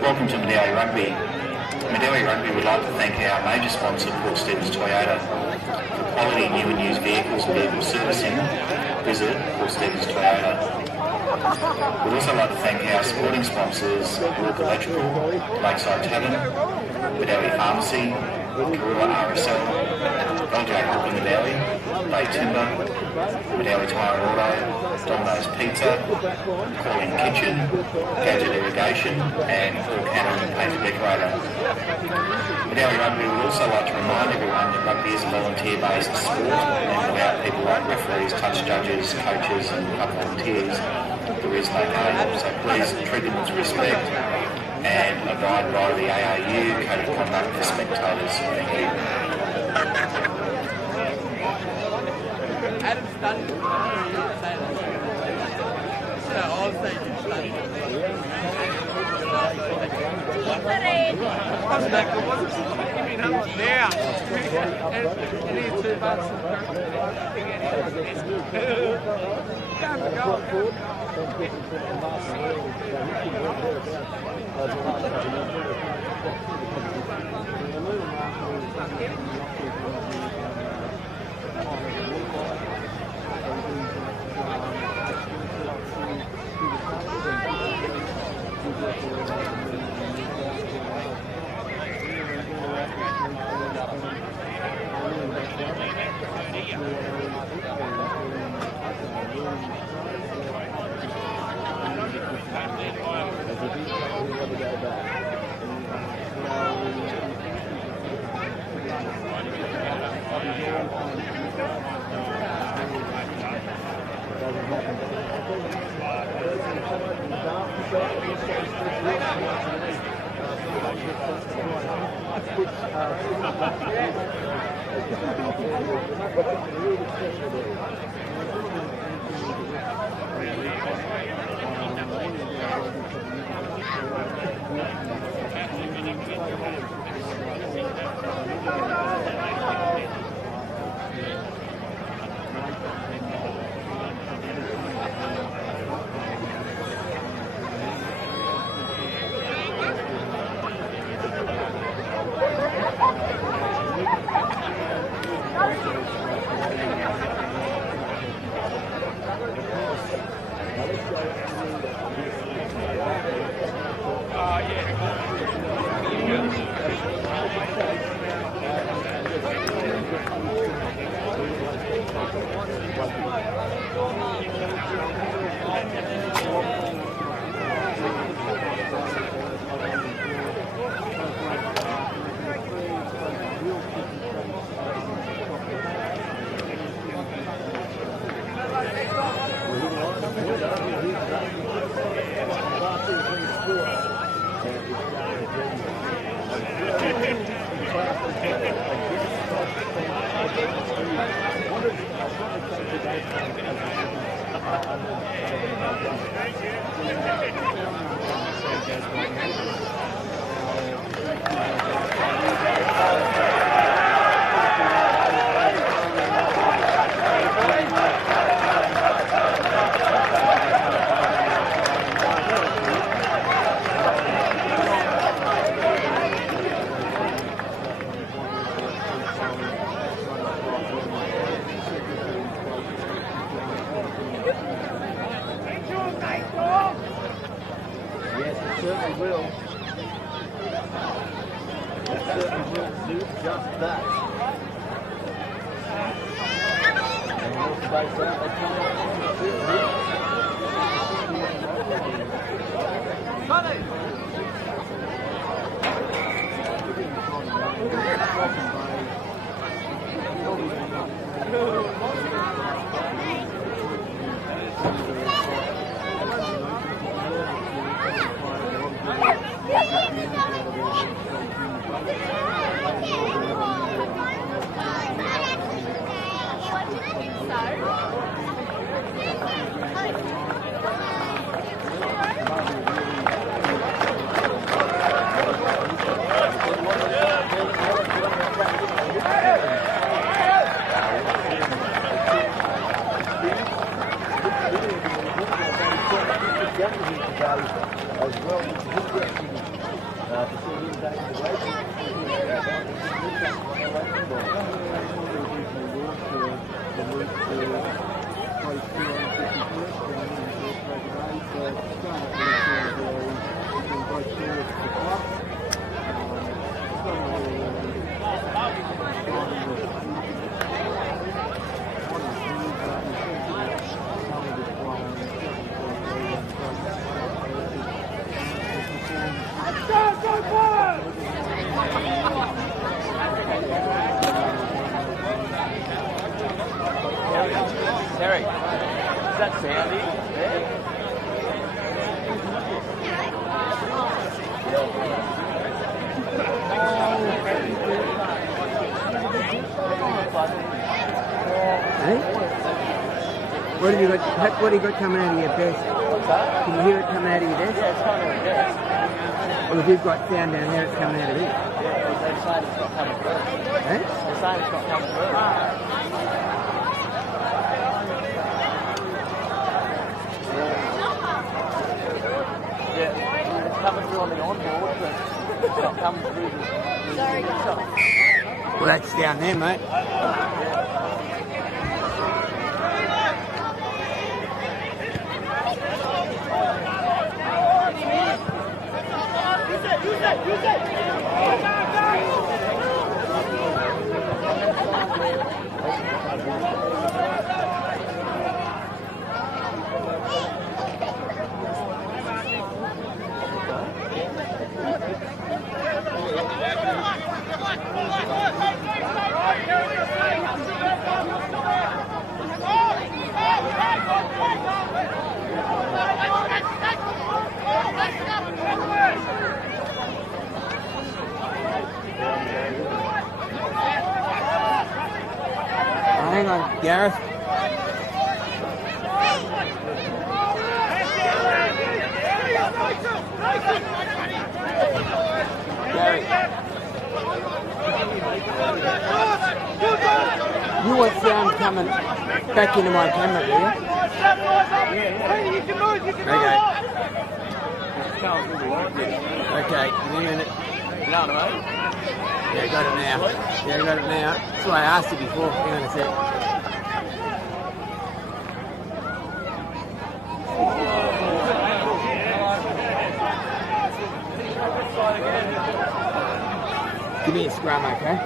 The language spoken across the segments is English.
Welcome to Medaille Rugby. Medaille Rugby would like to thank our major sponsor, Port Stephens Toyota. For quality new and used vehicles and vehicle servicing, visit Port Stephens Toyota. We'd also like to thank our supporting sponsors, Walk Electrical, Lakeside Tavern, Medaille Pharmacy, Karula RSL, LJ Hook in Medaille, Bay Timber, Medaille Tyre Auto, Domino's Pizza, Calling Kitchen, Gadget Irrigation, and Paul Cannon and Painter Decorator. Medaille Rugby would also like to remind everyone that rugby is a volunteer-based sport, and without people like referees, touch judges, coaches, and club volunteers, there is no game. So please treat them with respect and abide by the ARU Code of Conduct for spectators. Thank you. Adam studied it. So I'll say you studied it. What's that? What's it? You mean how much now? And near 2 bucks. Terry, is that Sandy there? What have you got coming out of your desk? Can you hear it coming out of your desk? Yeah, it's coming out of your desk. Well, if you've got sound down there, it's coming out of here. Yeah, they're saying it's not coming through. Eh? They're saying it's not coming through. Yeah, it's coming through on the onboard, but it's not coming through the Well, that's down there, mate. Use it! Hang on, Gareth. Gary. You want sound coming back into my camera, do you? Okay, give me a minute. No, no. Yeah, got it now. Yeah, got it now. That's why I asked you before. Hang on a sec. Give me a scrum, okay?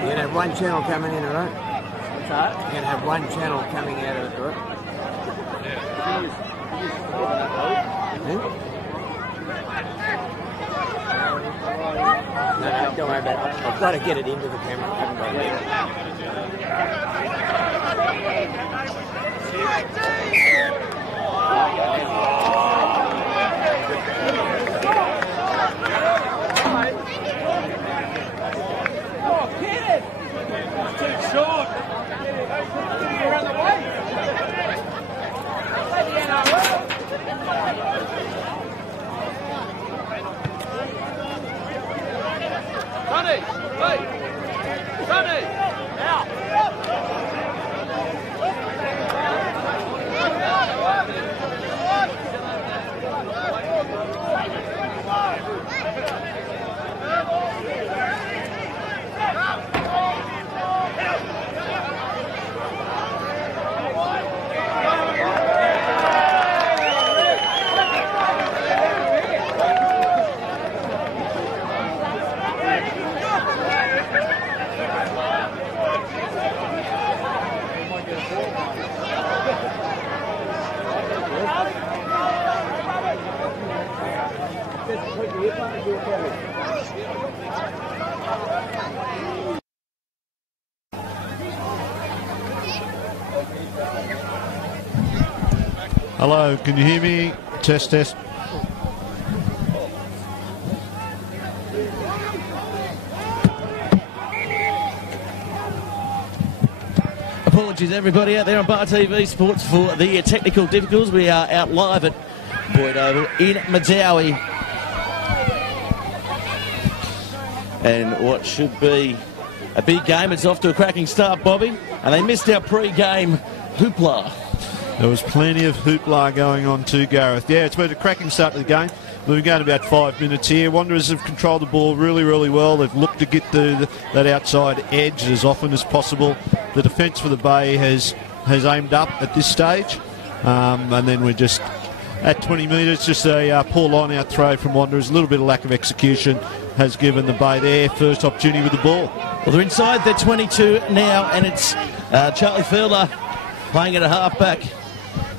You're going to have one channel coming in, alright? What's that? You're going to have one channel coming out of it, alright? No, don't worry about it. I've got to get it into the camera. I haven't got it Too short. You're on the way. Play the NRU. Sonny, wait. Sonny, now. Hello, can you hear me? Test, test. Apologies everybody out there on Bar TV Sports for the technical difficulties. We are out live at Boyd Oval in Madawi. And what should be a big game, it's off to a cracking start, Bobby. And they missed our pre-game hoopla. There was plenty of hoopla going on too, Gareth. Yeah, it's been a cracking start to the game. We've been going about 5 minutes here. Wanderers have controlled the ball really, really well. They've looked to get that outside edge as often as possible. The defence for the Bay has aimed up at this stage. And then we're just at 20 metres, just a poor line-out throw from Wanderers. A little bit of lack of execution has given the Bay their first opportunity with the ball. Well, they're inside their 22 now, and it's Charlie Fielder playing at a halfback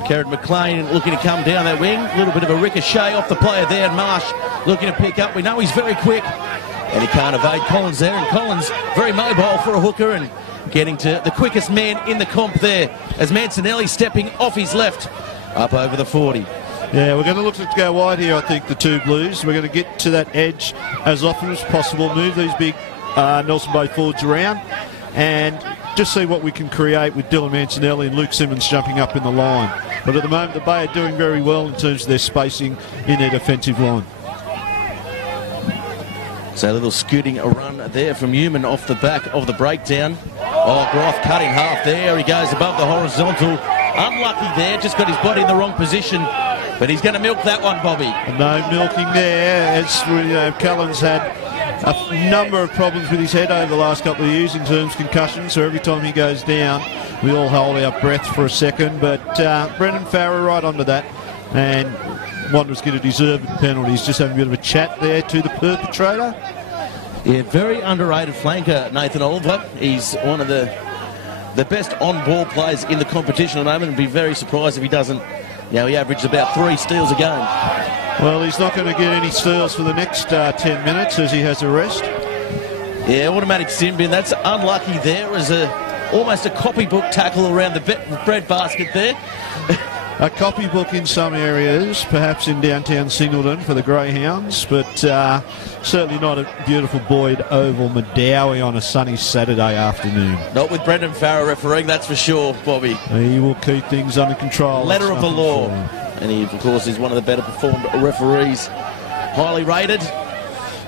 Kerrod McLean looking to come down that wing. A little bit of a ricochet off the player there. And Marsh looking to pick up. We know he's very quick. And he can't evade Collins there. And Collins very mobile for a hooker and getting to the quickest man in the comp there as Mancinelli stepping off his left up over the 40. Yeah, we're going to look to go wide here, I think, the two Blues. We're going to get to that edge as often as possible, move these big Nelson Bay forwards around and just see what we can create with Dylan Mancinelli and Luke Simmons jumping up in the line. But at the moment, the Bay are doing very well in terms of their spacing in their defensive line. So a little scooting a run there from Newman off the back of the breakdown. Oh, Groff cut in half there. He goes above the horizontal. Unlucky there, just got his body in the wrong position. But he's going to milk that one, Bobby. No milking there, as Cullen's had a number of problems with his head over the last couple of years in terms of concussion, so every time he goes down, we all hold our breath for a second. But Brendan Farrer right onto that, and Wanderers get a deserved penalty. He's just having a bit of a chat there to the perpetrator. Yeah, very underrated flanker, Nathan Oliver. He's one of the best on-ball players in the competition at the moment. I'd be very surprised if he doesn't. He averages about 3 steals a game. Well, he's not going to get any steals for the next 10 minutes as he has a rest. Yeah, automatic sin bin. That's unlucky there. It was almost a copybook tackle around the bread basket there. A copybook in some areas, perhaps in downtown Singleton for the Greyhounds, but certainly not a beautiful Boyd Oval Madawi on a sunny Saturday afternoon. Not with Brendan Farrer refereeing, that's for sure, Bobby. He will keep things under control. Letter of the law. And he, of course, is one of the better performed referees. Highly rated.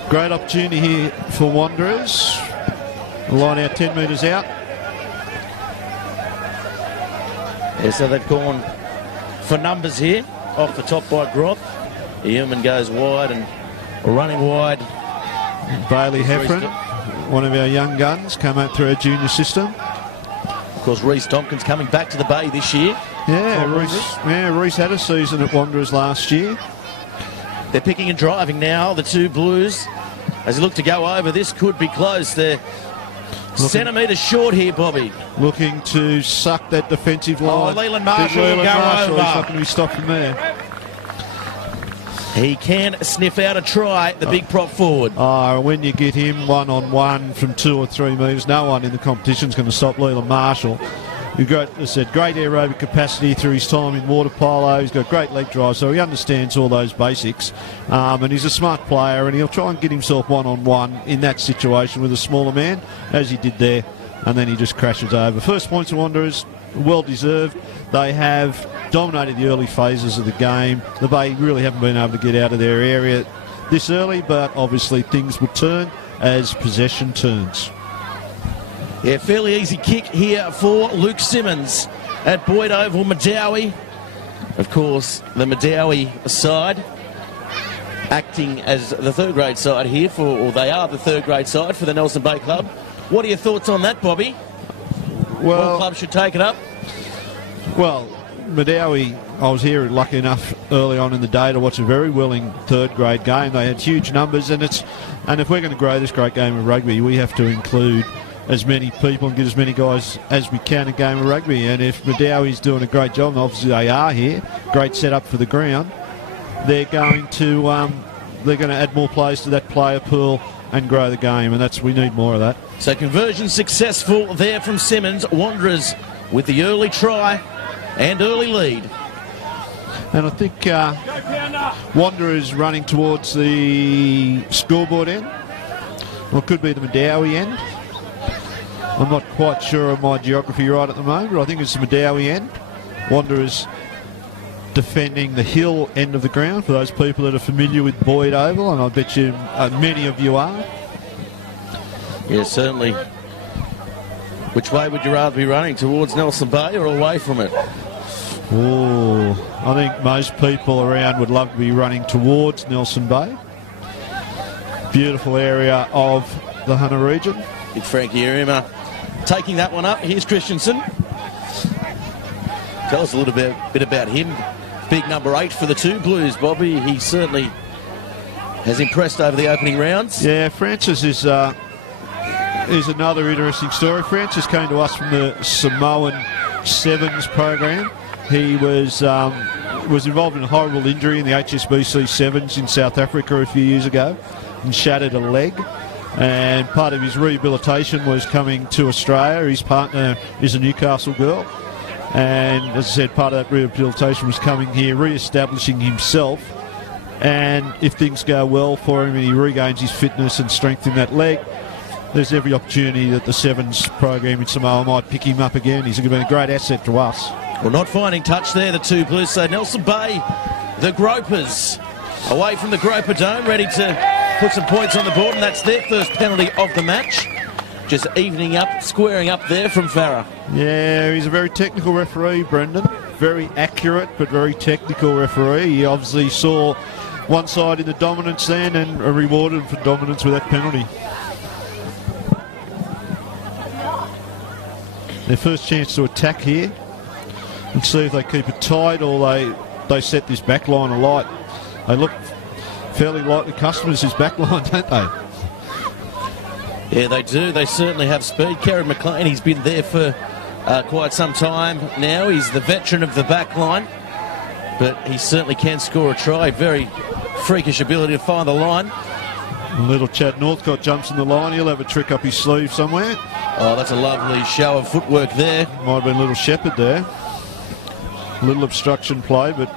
Great opportunity here for Wanderers. Line out 10 metres out. Yeah, so they've gone for numbers here, off the top by Groth. Human goes wide and running wide. Bailey Heffron, one of our young guns, come out through our junior system. Of course, Reece Tompkins coming back to the Bay this year. Yeah, Reece had a season at Wanderers last year. They're picking and driving now, the two Blues. As they look to go over, this could be close. They're centimetres short here, Bobby. Looking to suck that defensive line. Oh, Leland Marshall will go over. He's not going to be stopped from there. He can sniff out a try, the big prop forward. When you get him one-on-one from 2 or 3 metres, no one in the competition is going to stop Leland Marshall. He's got, as I said, great aerobic capacity through his time in water polo. He's got great leg drive, so he understands all those basics. And he's a smart player, and he'll try and get himself one-on-one in that situation with a smaller man, as he did there, and then he just crashes over. First points of Wanderers, well-deserved. They have dominated the early phases of the game. The Bay really haven't been able to get out of their area this early, but obviously things will turn as possession turns. Yeah, fairly easy kick here for Luke Simmons at Boyd Oval. Madawi, of course, the Madawi side acting as the third grade side here or they are the third grade side for the Nelson Bay Club. What are your thoughts on that, Bobby? Well, what club should take it up? Well, Madawi, I was here lucky enough early on in the day to watch a very willing third grade game. They had huge numbers, and if we're going to grow this great game of rugby, we have to include as many people and get as many guys as we can a game of rugby. And if Madawi's doing a great job, and obviously they are here, great setup for the ground, they're going to add more players to that player pool and grow the game, and we need more of that. So conversion successful there from Simmons. Wanderers with the early try and early lead. And I think Wanderers running towards the scoreboard end, or it could be the Madawi end. I'm not quite sure of my geography right at the moment, but I think it's the Madawi end. Wanderers defending the hill end of the ground for those people that are familiar with Boyd Oval, and I bet you many of you are. Yeah, certainly. Which way would you rather be running, towards Nelson Bay or away from it? Oh, I think most people around would love to be running towards Nelson Bay. Beautiful area of the Hunter region. Big Frankie Irima taking that one up. Here's Christensen. Tell us a little bit about him. Big number 8 for the two Blues, Bobby. He certainly has impressed over the opening rounds. Yeah, Francis is another interesting story. Francis came to us from the Samoan Sevens program. He was involved in a horrible injury in the HSBC Sevens in South Africa a few years ago and shattered a leg. And part of his rehabilitation was coming to Australia. His partner is a Newcastle girl. And as I said, part of that rehabilitation was coming here, re-establishing himself. And if things go well for him and he regains his fitness and strength in that leg, there's every opportunity that the Sevens program in Samoa might pick him up again. He's been a great asset to us. Well, not finding touch there, the two Blues. So Nelson Bay, the Gropers, away from the Groper Dome, ready to put some points on the board, and that's their first penalty of the match. Just evening up, squaring up there from Farah. Yeah, he's a very technical referee, Brendan. Very accurate, but very technical referee. He obviously saw one side in the dominance then and rewarded him for dominance with that penalty. Their first chance to attack here and see if they keep it tight or they set this back line alight. They look fairly likely customers, his back line, don't they? Yeah, they do. They certainly have speed. Kerry McLean, he's been there for quite some time now. He's the veteran of the back line, but he certainly can score a try. Very freakish ability to find the line. Little Chad Northcott jumps in the line. He'll have a trick up his sleeve somewhere. Oh, that's a lovely show of footwork there. Might have been Little Shepherd there. Little obstruction play, but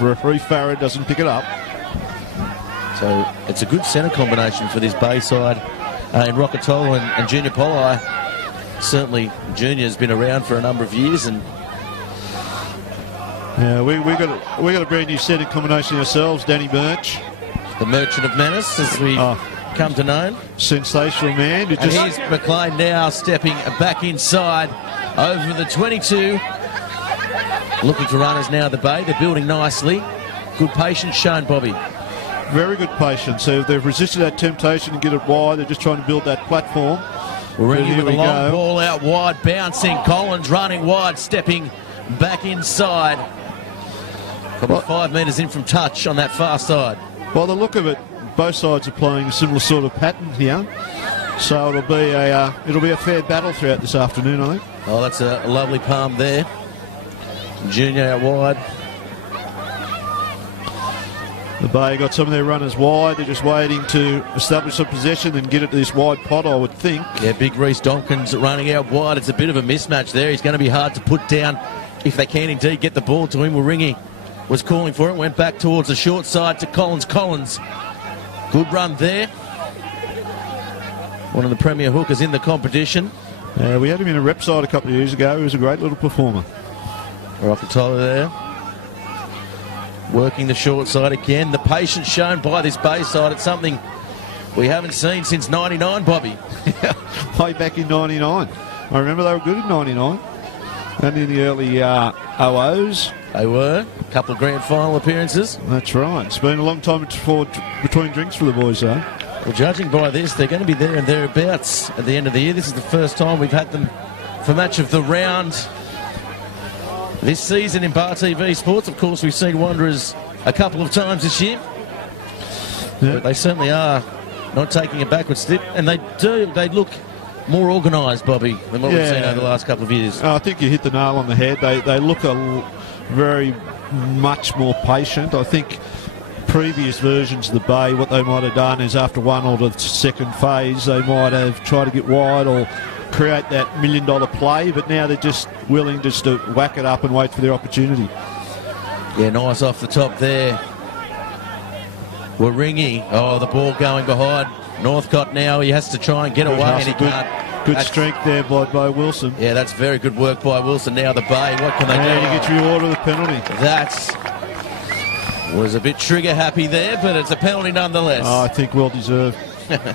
referee Farah doesn't pick it up. So it's a good centre combination for this Bayside in Rokatola and Junior Poli. Certainly Junior's been around for a number of years, and yeah, we got a brand new centre combination ourselves, Danny Birch. The Merchant of Menace, as we come to know. Sensational man. And here's McLean now stepping back inside over the 22. Looking for runners now at the Bay. They're building nicely. Good patience shown, Bobby. Very good patience. So they've resisted that temptation to get it wide. They're just trying to build that platform. We're in with a long ball out wide, bouncing. Collins running wide, stepping back inside. Probably 5 metres in from touch on that far side. By the look of it, both sides are playing a similar sort of pattern here. So it'll be a fair battle throughout this afternoon, I think. Oh, that's a lovely palm there. Junior out wide. The Bay got some of their runners wide. They're just waiting to establish a possession and get it to this wide pot, I would think. Yeah, big Reece Donkins running out wide. It's a bit of a mismatch there. He's going to be hard to put down if they can indeed get the ball to him. Waringi was calling for it. Went back towards the short side to Collins. Collins, good run there. One of the premier hookers in the competition. We had him in a rep side a couple of years ago. He was a great little performer. Rokatola there. Working the short side again. The patience shown by this Bayside. It's something we haven't seen since 99, Bobby. Way back in 99. I remember they were good in 99. And in the early 00s. They were. A couple of grand final appearances. That's right. It's been a long time between drinks for the boys, though. Well, judging by this, they're going to be there and thereabouts at the end of the year. This is the first time we've had them for match of the round this season in Bar TV Sports. Of course, we've seen Wanderers a couple of times this year. Yeah. But they certainly are not taking a backward step. And they look more organised, Bobby, than what we've seen over the last couple of years. I think you hit the nail on the head. They look very much more patient. I think previous versions of the Bay, what they might have done is after one or the second phase, they might have tried to get wide or create that $1 million play, but now they're just willing just to whack it up and wait for their opportunity. Yeah, nice off the top there. Waringi. Oh, the ball going behind Northcott now. He has to try and get away, and he can't. Good strength there by Wilson. Yeah, that's very good work by Wilson. Now the Bay, what can they do? And he gets rewarded with a penalty. That was a bit trigger happy there, but it's a penalty nonetheless. Oh, I think well deserved.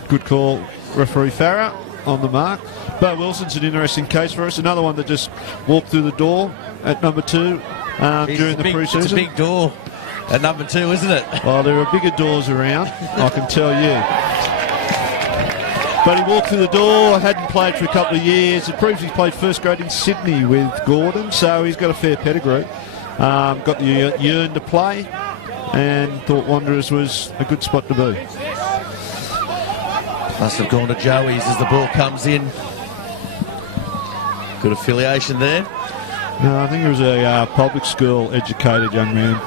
Good call, referee Farah on the mark. But Wilson's an interesting case for us. Another one that just walked through the door at number 2 during the pre-season. It's a big door at number 2, isn't it? Well, there are bigger doors around, I can tell you. But he walked through the door, hadn't played for a couple of years. He previously played first grade in Sydney with Gordon, so he's got a fair pedigree. Got the yearn to play and thought Wanderers was a good spot to be. Must have gone to Joey's as the ball comes in. Good affiliation there. No, I think he was a public school educated young man.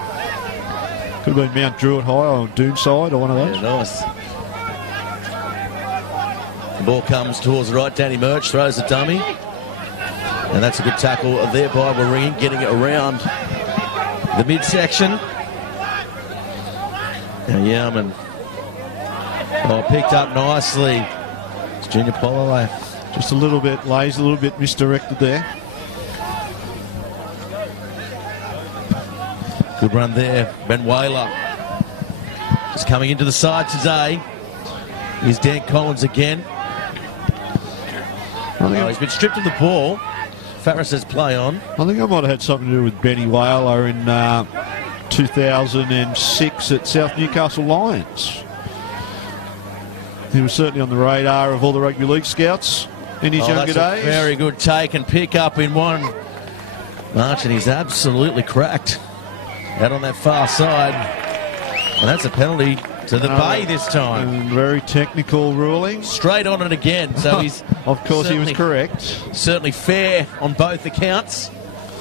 Could have been Mount Druitt High or Doonside or one of those. Yeah, nice. The ball comes towards the right. Danny Murch throws the dummy. And that's a good tackle there by Warringah, getting it around the midsection. Now Yarman. Oh, picked up nicely. It's Junior Polloway. Just a little bit lazy, a little bit misdirected there. Good run there, Ben Whaler. Just coming into the side today. Here's Dan Collins again. Oh, he's been stripped of the ball. Farris says play on. I think I might have had something to do with Benny Whaler in 2006 at South Newcastle Lions. He was certainly on the radar of all the rugby league scouts in his younger that's days. A very good take and pick up in one march, and he's absolutely cracked out on that far side. And that's a penalty to the Bay this time. And very technical ruling. Straight on it again. So he's of course he was correct. Certainly fair on both accounts.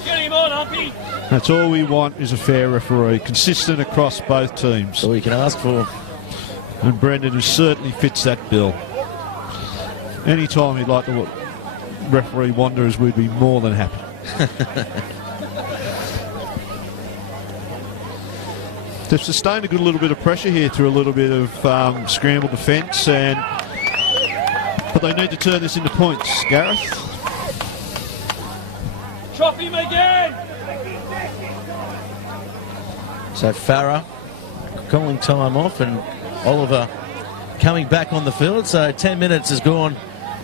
Get him on, Humpy. That's all we want is a fair referee, consistent across both teams. All we can ask for. And Brendan certainly fits that bill. Anytime he'd like to referee Wanderers, we'd be more than happy. They've sustained a good little bit of pressure here through a little bit of scramble defence, but they need to turn this into points, Gareth. Chop him again. So Farah calling time off and Oliver coming back on the field. So 10 minutes has gone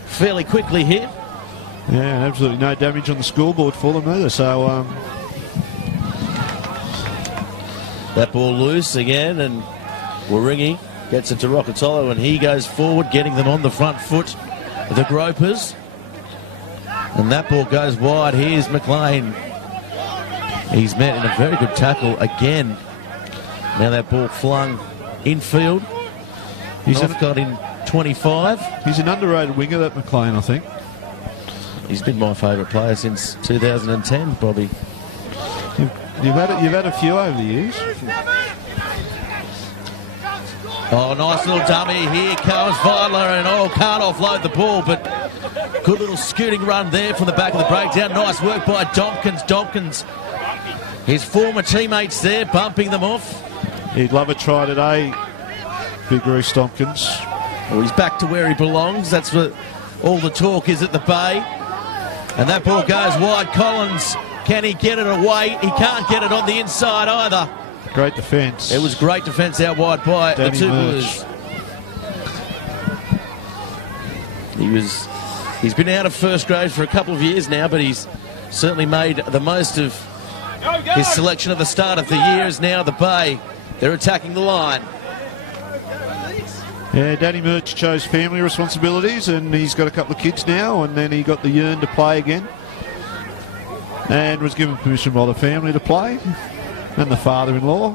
fairly quickly here. Yeah, absolutely no damage on the scoreboard for them either. So that ball loose again, and Warringah gets it to Rockatolo, and he goes forward, getting them on the front foot, the Gropers. And that ball goes wide. Here's McLean. He's met in a very good tackle again. Now that ball flung infield. He's got in 25. He's an underrated winger, that McLean, I think. He's been my favourite player since 2010, Bobby. You've had a few over the years. Oh, nice little dummy. Here comes Vidler, and can't offload the ball, but good little scooting run there from the back of the breakdown. Nice work by Donkins. His former teammates there bumping them off. He'd love a try today, Big Reece Tompkins. Well, he's back to where he belongs. That's what all the talk is at the Bay. And that ball goes wide. Collins, can he get it away? He can't get it on the inside either. Great defence. It was great defence out wide by Danny the two Murch. Blues. He's been out of first grade for a couple of years now, but he's certainly made the most of his selection at the start of the year. Is now the Bay. They're attacking the line. Yeah, Danny Murch chose family responsibilities, and he's got a couple of kids now, and then he got the yearn to play again, and was given permission by the family to play, and the father-in-law.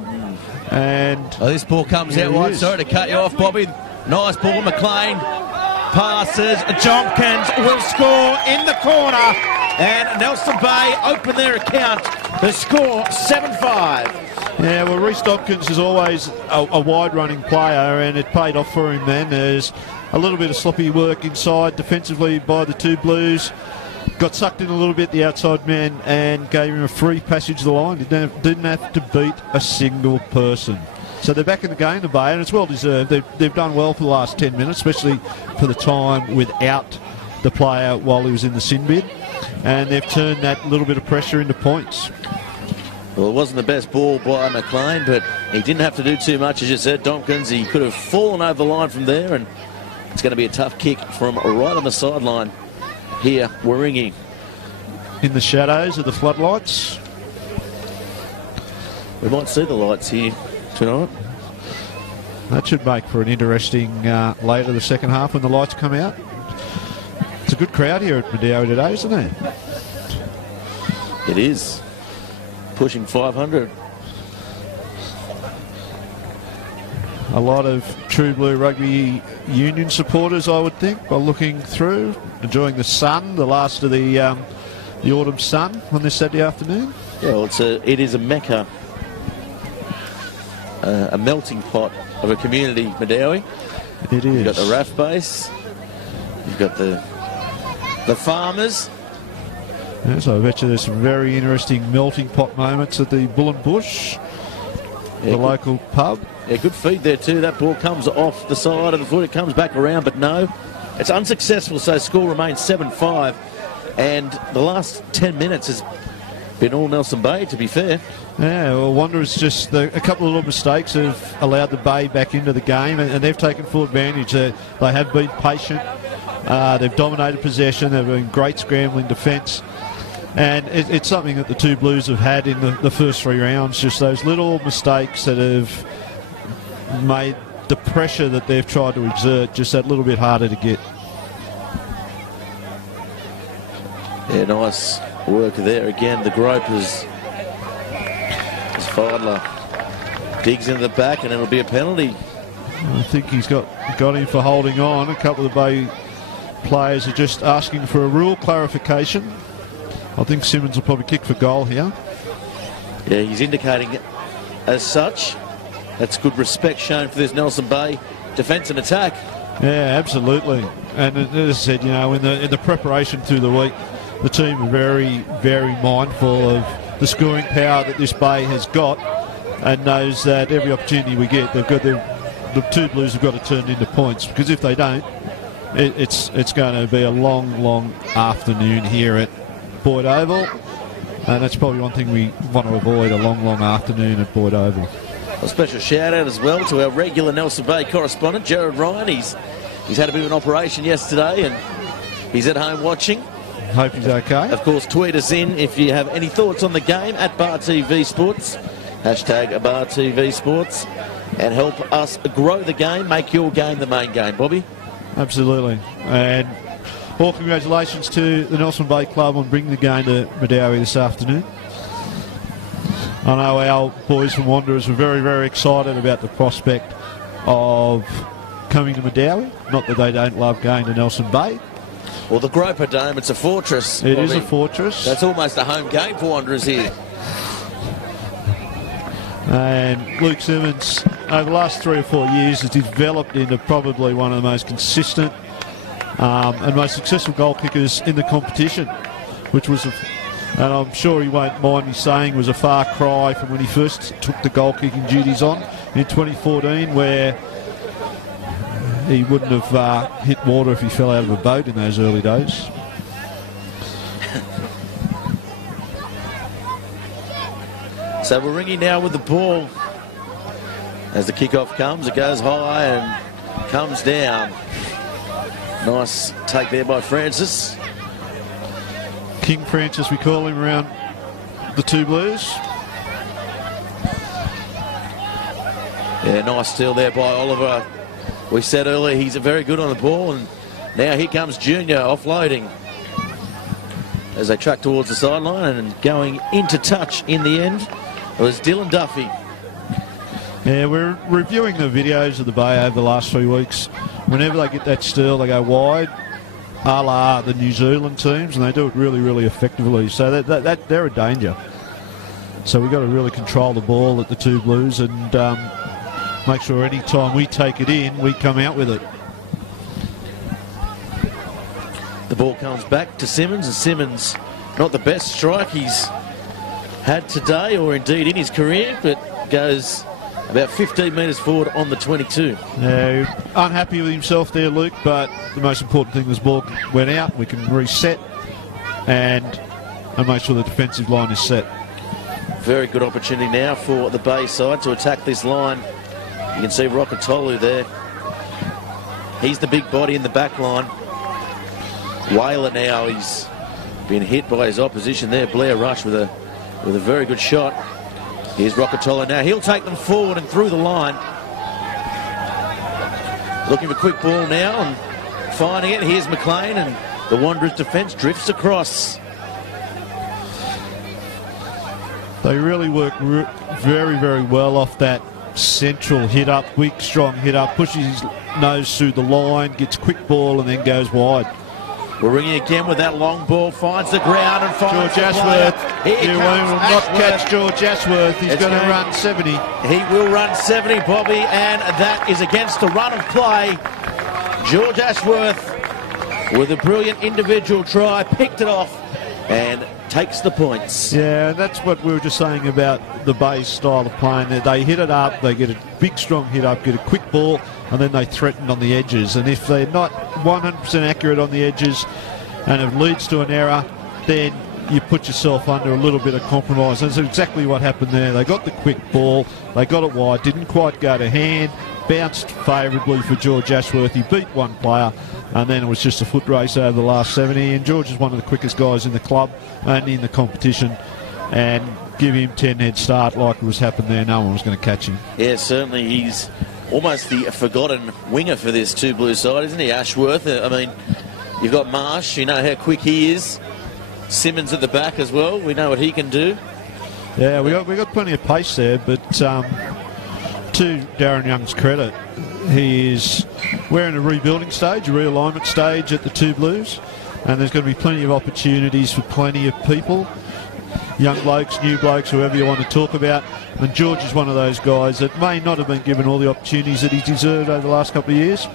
And this ball comes out wide. Sorry to cut you off, Bobby. Nice ball, McLean passes. Jonkins will score in the corner, and Nelson Bay open their account. The score 7-5. Yeah, well, Reece Tompkins is always a wide-running player, and it paid off for him then. There's a little bit of sloppy work inside defensively by the two Blues. Got sucked in a little bit, the outside man, and gave him a free passage to the line. Didn't have to beat a single person. So they're back in the game, the Bay, and it's well-deserved. They've done well for the last 10 minutes, especially for the time without the player while he was in the sin bid. And they've turned that little bit of pressure into points. Well, it wasn't the best ball by McLean, but he didn't have to do too much, as you said. Tompkins, he could have fallen over the line from there, and it's going to be a tough kick from right on the sideline here, Warringah. In the shadows of the floodlights. We might see the lights here tonight. That should make for an interesting later the second half when the lights come out. It's a good crowd here at Medowie today, isn't it? It is. Pushing 500. A lot of True Blue Rugby Union supporters, I would think, by looking through, enjoying the sun, the last of the the autumn sun on this Saturday afternoon. Yeah, well, it is a mecca, a melting pot of a community, Medowie. It is. You've got the RAF base, you've got the farmers. Yeah, so I bet you there's some very interesting melting pot moments at the Bull and Bush, the local pub. Yeah, good feed there too. That ball comes off the side of the foot. It comes back around, but no. It's unsuccessful, so score remains 7-5. And the last 10 minutes has been all Nelson Bay, to be fair. Yeah, well, Wanderers just a couple of little mistakes have allowed the Bay back into the game, and they've taken full advantage. They have been patient. They've dominated possession. They've been great scrambling defence. And it's something that the two Blues have had in the first 3 rounds, just those little mistakes that have made the pressure that they've tried to exert just that little bit harder to get. Yeah, nice work there again. The Gropers, as Feidler digs into the back, and it'll be a penalty. I think he's got him for holding on. A couple of the Bay players are just asking for a rule clarification. I think Simmons will probably kick for goal here. Yeah, he's indicating as such. That's good respect shown for this Nelson Bay defence and attack. Yeah, absolutely. And as I said, you know, in the preparation through the week, the team are very, very mindful of the scoring power that this Bay has got, and knows that every opportunity we get, they've got the two Blues have got to turn into points, because if they don't, it's going to be a long, long afternoon here at Boyd Oval, and that's probably one thing we want to avoid, a long, long afternoon at Boyd Oval. A special shout out as well to our regular Nelson Bay correspondent, Jared Ryan. He's had a bit of an operation yesterday, and he's at home watching. Hope he's okay. Of course, tweet us in if you have any thoughts on the game at Bar TV Sports, hashtag Bar TV Sports, and help us grow the game, make your game the main game, Bobby. Absolutely. And all congratulations to the Nelson Bay Club on bringing the game to Medowie this afternoon. I know our boys from Wanderers were very, very excited about the prospect of coming to Medowie. Not that they don't love going to Nelson Bay. Well, the Groper Dome, it's a fortress. It is a fortress. That's almost a home game for Wanderers here. And Luke Simmons, over the last 3 or 4 years, has developed into probably one of the most consistent and most successful goal kickers in the competition, which was, and I'm sure he won't mind me saying, was a far cry from when he first took the goal kicking duties on in 2014, where he wouldn't have hit water if he fell out of a boat in those early days. So we're ringing now with the ball. As the kickoff comes, it goes high and comes down. Nice take there by Francis. King Francis, we call him, around the two Blues. Yeah, nice steal there by Oliver. We said earlier he's very good on the ball, and now here comes Junior offloading as they track towards the sideline, and going into touch in the end was Dylan Duffy. Yeah, we're reviewing the videos of the Bay over the last 3 weeks. Whenever they get that steal, they go wide, a la the New Zealand teams, and they do it really, really effectively. So that they're a danger. So we've got to really control the ball at the two Blues, and make sure any time we take it in, we come out with it. The ball comes back to Simmons, and Simmons, not the best strike he's had today, or indeed in his career, but goes about 15 metres forward on the 22. Yeah, unhappy with himself there, Luke, but the most important thing, this ball went out. We can reset and make sure the defensive line is set. Very good opportunity now for the Bay side to attack this line. You can see Rokotolu there. He's the big body in the back line. Whaler now, he's been hit by his opposition there. Blair Rush with a very good shot. Here's Rokotolu now. He'll take them forward and through the line. Looking for quick ball now and finding it. Here's McLean, and the Wanderers defence drifts across. They really work very, very well off that central hit up, weak, strong hit up, pushes his nose through the line, gets quick ball and then goes wide. We're ringing again with that long ball. Finds the ground and finds George the player. Ashworth. Here You will comes not Ashworth. catch George Ashworth. He's going to run 70. He will run 70, Bobby, and that is against the run of play. George Ashworth with a brilliant individual try, picked it off and takes the points. Yeah, that's what we were just saying about the Bay's style of playing. They hit it up, they get a big strong hit up, get a quick ball, and then they threaten on the edges. And if they're not 100% accurate on the edges and it leads to an error, then you put yourself under a little bit of compromise. And that's exactly what happened there. They got the quick ball, they got it wide, didn't quite go to hand, bounced favourably for George Ashworth. He beat one player, and then it was just a foot race over the last 70. And George is one of the quickest guys in the club and in the competition. And give him 10 head start like it was happened there. No one was going to catch him. Yeah, certainly he's almost the forgotten winger for this Two Blue side, isn't he, Ashworth? I mean, you've got Marsh, you know how quick he is. Simmons at the back as well, we know what he can do. Yeah, we got plenty of pace there, but to Darren Young's credit, we're in a rebuilding stage, a realignment stage at the Two Blues, and there's going to be plenty of opportunities for plenty of people, young blokes, new blokes, whoever you want to talk about. And George is one of those guys that may not have been given all the opportunities that he's deserved over the last couple of years,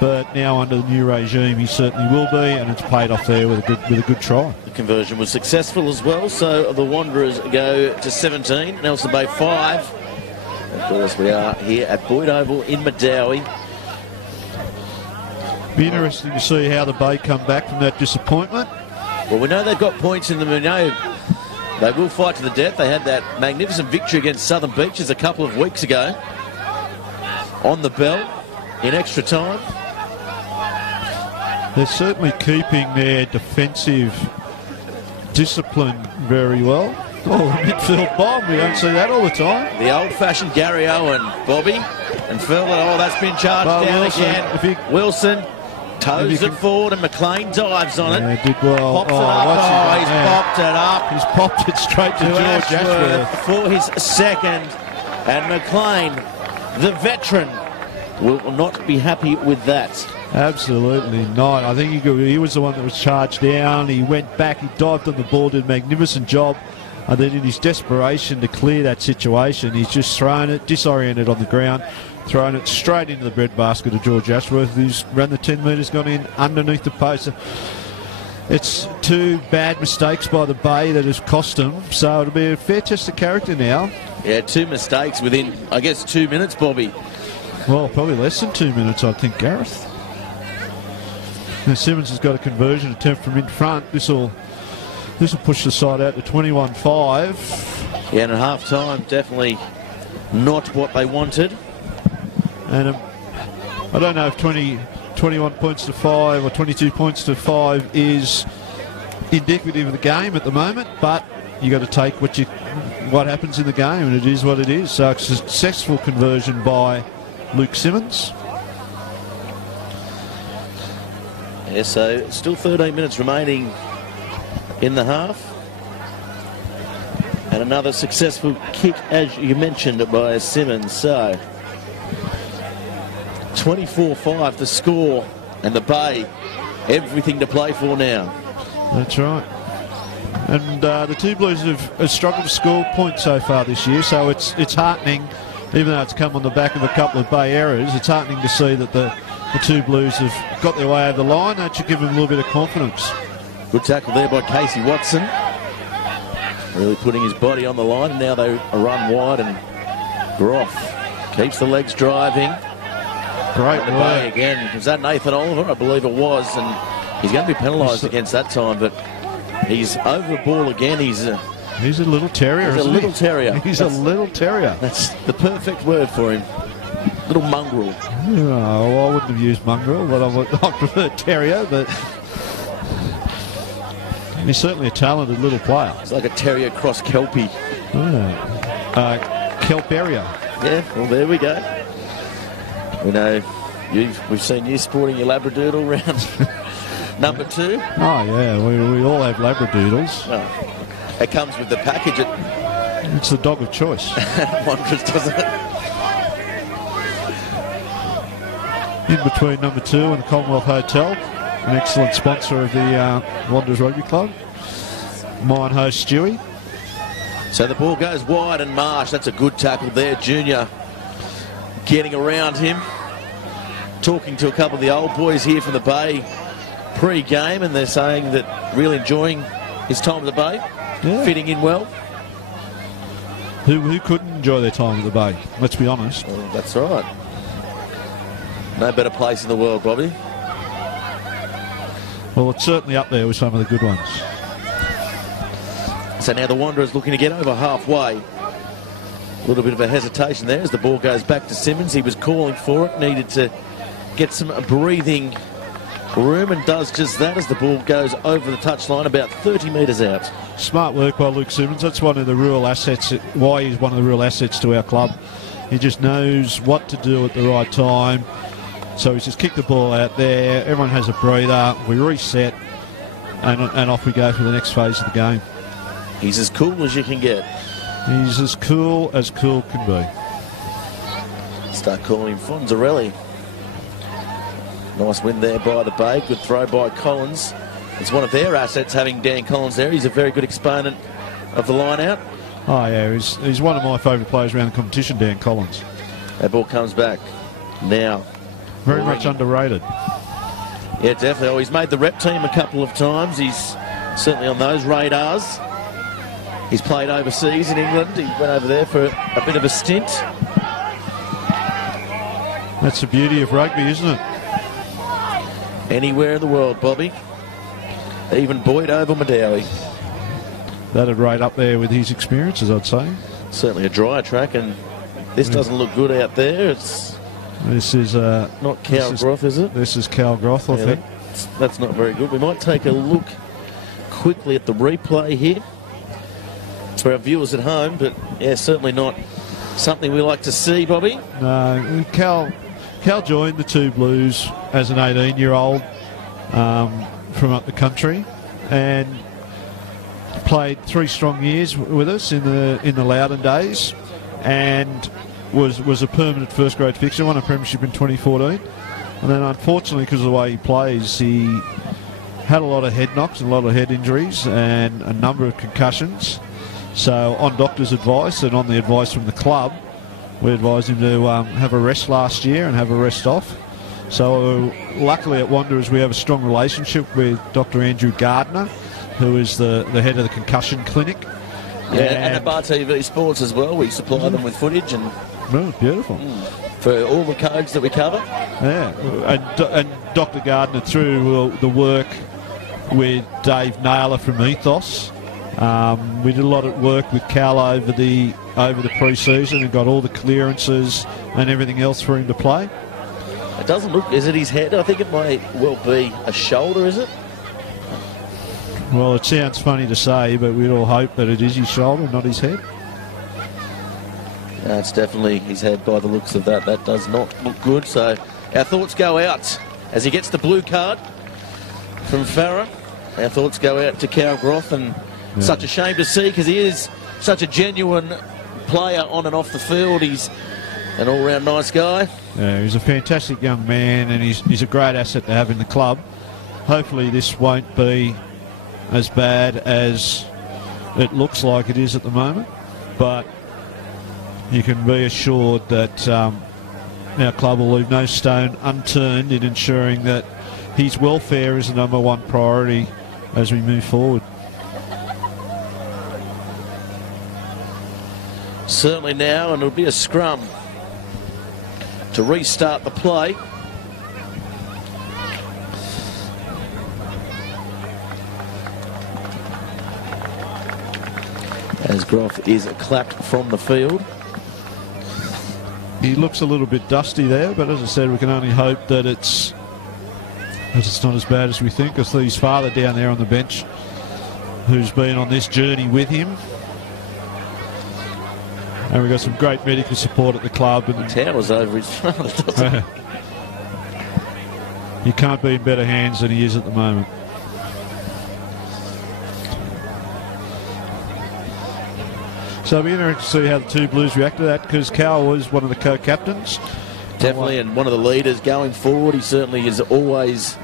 but now under the new regime he certainly will be, and it's paid off there with a good try. The conversion was successful as well, so the Wanderers go to 17, Nelson Bay 5. Of course, we are here at Boyd Oval in Medowie. Be interesting to see how the Bay come back from that disappointment. Well, we know they've got points in them. We know they will fight to the death. They had that magnificent victory against Southern Beaches a couple of weeks ago on the bell in extra time. They're certainly keeping their defensive discipline very well. Oh, a midfield bomb. We don't see that all the time. The old-fashioned Gary Owen, Bobby, and felt that, oh, that's been charged down Wilson, again. Wilson toes it forward and McLean dives on it. Yeah, did well. Pops it up. He's popped it up. He's popped it straight to George Ashworth for his second. And McLean, the veteran, will not be happy with that. Absolutely not. I think he was the one that was charged down. He went back, he dived on the ball, did a magnificent job. And then in his desperation to clear that situation, he's just thrown it, disoriented on the ground, thrown it straight into the breadbasket of George Ashworth, who's ran the 10 metres, gone in underneath the post. It's two bad mistakes by the Bay that has cost him, so it'll be a fair test of character now. Yeah, two mistakes within, I guess, 2 minutes, Bobby. Well, probably less than 2 minutes, I think, Gareth. Now Simmons has got a conversion attempt from in front. This will push the side out to 21-5. Yeah, and at half-time, definitely not what they wanted. And I don't know if 21 points to 5 or 22 points to 5 is indicative of the game at the moment, but you got to take what happens in the game, and it is what it is. So it's a successful conversion by Luke Simmons. Yeah, so still 13 minutes remaining in the half. And another successful kick, as you mentioned, by Simmons. So 24-5 the score, and the Bay, everything to play for now. That's right. And the Two Blues have struggled to score points so far this year, so it's heartening, even though it's come on the back of a couple of Bay errors, it's heartening to see that the Two Blues have got their way over the line. That should give them a little bit of confidence. Good tackle there by Casey Watson. Really putting his body on the line, and now they run wide, and Groff keeps the legs driving. Great the Bay again. Was that Nathan Oliver? I believe it was, and he's going to be penalised against that time, but he's over the ball again. He's a little terrier. He's a little terrier. He's a little terrier. That's the perfect word for him. Little mongrel. Oh, I wouldn't have used mongrel, but I prefer terrier, but he's certainly a talented little player. He's like a terrier cross Kelpie. Kelp area. Yeah, well, there we go. We know we've seen you sporting your Labradoodle round number 2. Oh, yeah, we all have Labradoodles. Oh, it comes with the package. It's the dog of choice. Wanderers, doesn't it? In between number 2 and the Commonwealth Hotel. an excellent sponsor of the Wanderers Rugby Club. Mine host Stewie. So the ball goes wide, and Marsh, that's a good tackle there. Junior getting around him. Talking to a couple of the old boys here from the Bay pre-game, and they're saying that really enjoying his time at the Bay, fitting in well. Who couldn't enjoy their time at the Bay? Let's be honest. Well, that's right. No better place in the world, Bobby. Well, it's certainly up there with some of the good ones. So now the Wanderers looking to get over halfway. A little bit of a hesitation there as the ball goes back to Simmons. He was calling for it, needed to get some breathing room, and does just that as the ball goes over the touchline about 30 metres out. Smart work by Luke Simmons. That's one of the real assets, why he's one of the real assets to our club. He just knows what to do at the right time. So he's just kicked the ball out there. Everyone has a breather. We reset, and off we go for the next phase of the game. He's as cool as you can get. He's as cool can be. Start calling him Fonzarelli. Nice win there by the Bay. Good throw by Collins. It's one of their assets having Dan Collins there. He's a very good exponent of the line out. Oh, yeah, he's one of my favourite players around the competition, Dan Collins. That ball comes back now. Very much underrated. Yeah, definitely. Oh, he's made the rep team a couple of times. He's certainly on those radars. He's played overseas in England. He went over there for a bit of a stint. That's the beauty of rugby, isn't it? Anywhere in the world, Bobby. Even Boyd over Madawi. That'd rate up there with his experiences, I'd say. Certainly a drier track, and this doesn't look good out there. This is not Calgroth, is it? This is Calgroth, I think. That's not very good. We might take a look quickly at the replay here for our viewers at home, but yeah, certainly not something we like to see, Bobby. No, Cal joined the Two Blues as an 18-year-old from up the country, and played 3 strong years with us in the Loudon days, and was a permanent first grade fixture, won a premiership in 2014, and then unfortunately, because of the way he plays, he had a lot of head knocks and a lot of head injuries and a number of concussions. So on doctor's advice and on the advice from the club, we advised him to have a rest last year and have a rest off. So luckily at Wanderers we have a strong relationship with Dr. Andrew Gardner, who is the head of the concussion clinic. Yeah, and at Bar TV Sports as well. We supply them with footage and beautiful for all the codes that we cover. Yeah, and Dr. Gardner through the work with Dave Naylor from Ethos. We did a lot of work with Cal over the pre-season and got all the clearances and everything else for him to play. It doesn't look... Is it his head? I think it might well be a shoulder, is it? Well, it sounds funny to say, but we'd all hope that it is his shoulder, not his head. No, it's definitely his head by the looks of that. That does not look good. So our thoughts go out as he gets the blue card from Farah. Our thoughts go out to Calgroth, and such a shame to see because he is such a genuine player on and off the field. He's an all-round nice guy. Yeah, he's a fantastic young man, and he's a great asset to have in the club. Hopefully this won't be as bad as it looks like it is at the moment, but you can be assured that our club will leave no stone unturned in ensuring that his welfare is the #1 priority as we move forward. Certainly now, and it'll be a scrum to restart the play. As Groff is clapped from the field. He looks a little bit dusty there, but as I said, we can only hope that it's not as bad as we think. I see his father down there on the bench, who's been on this journey with him. And we've got some great medical support at the club. And the tower's over his father, doesn't it? He can't be in better hands than he is at the moment. So it'll be interesting to see how the Two Blues react to that, because Cal was one of the co-captains. Definitely, and one of the leaders going forward. He certainly is always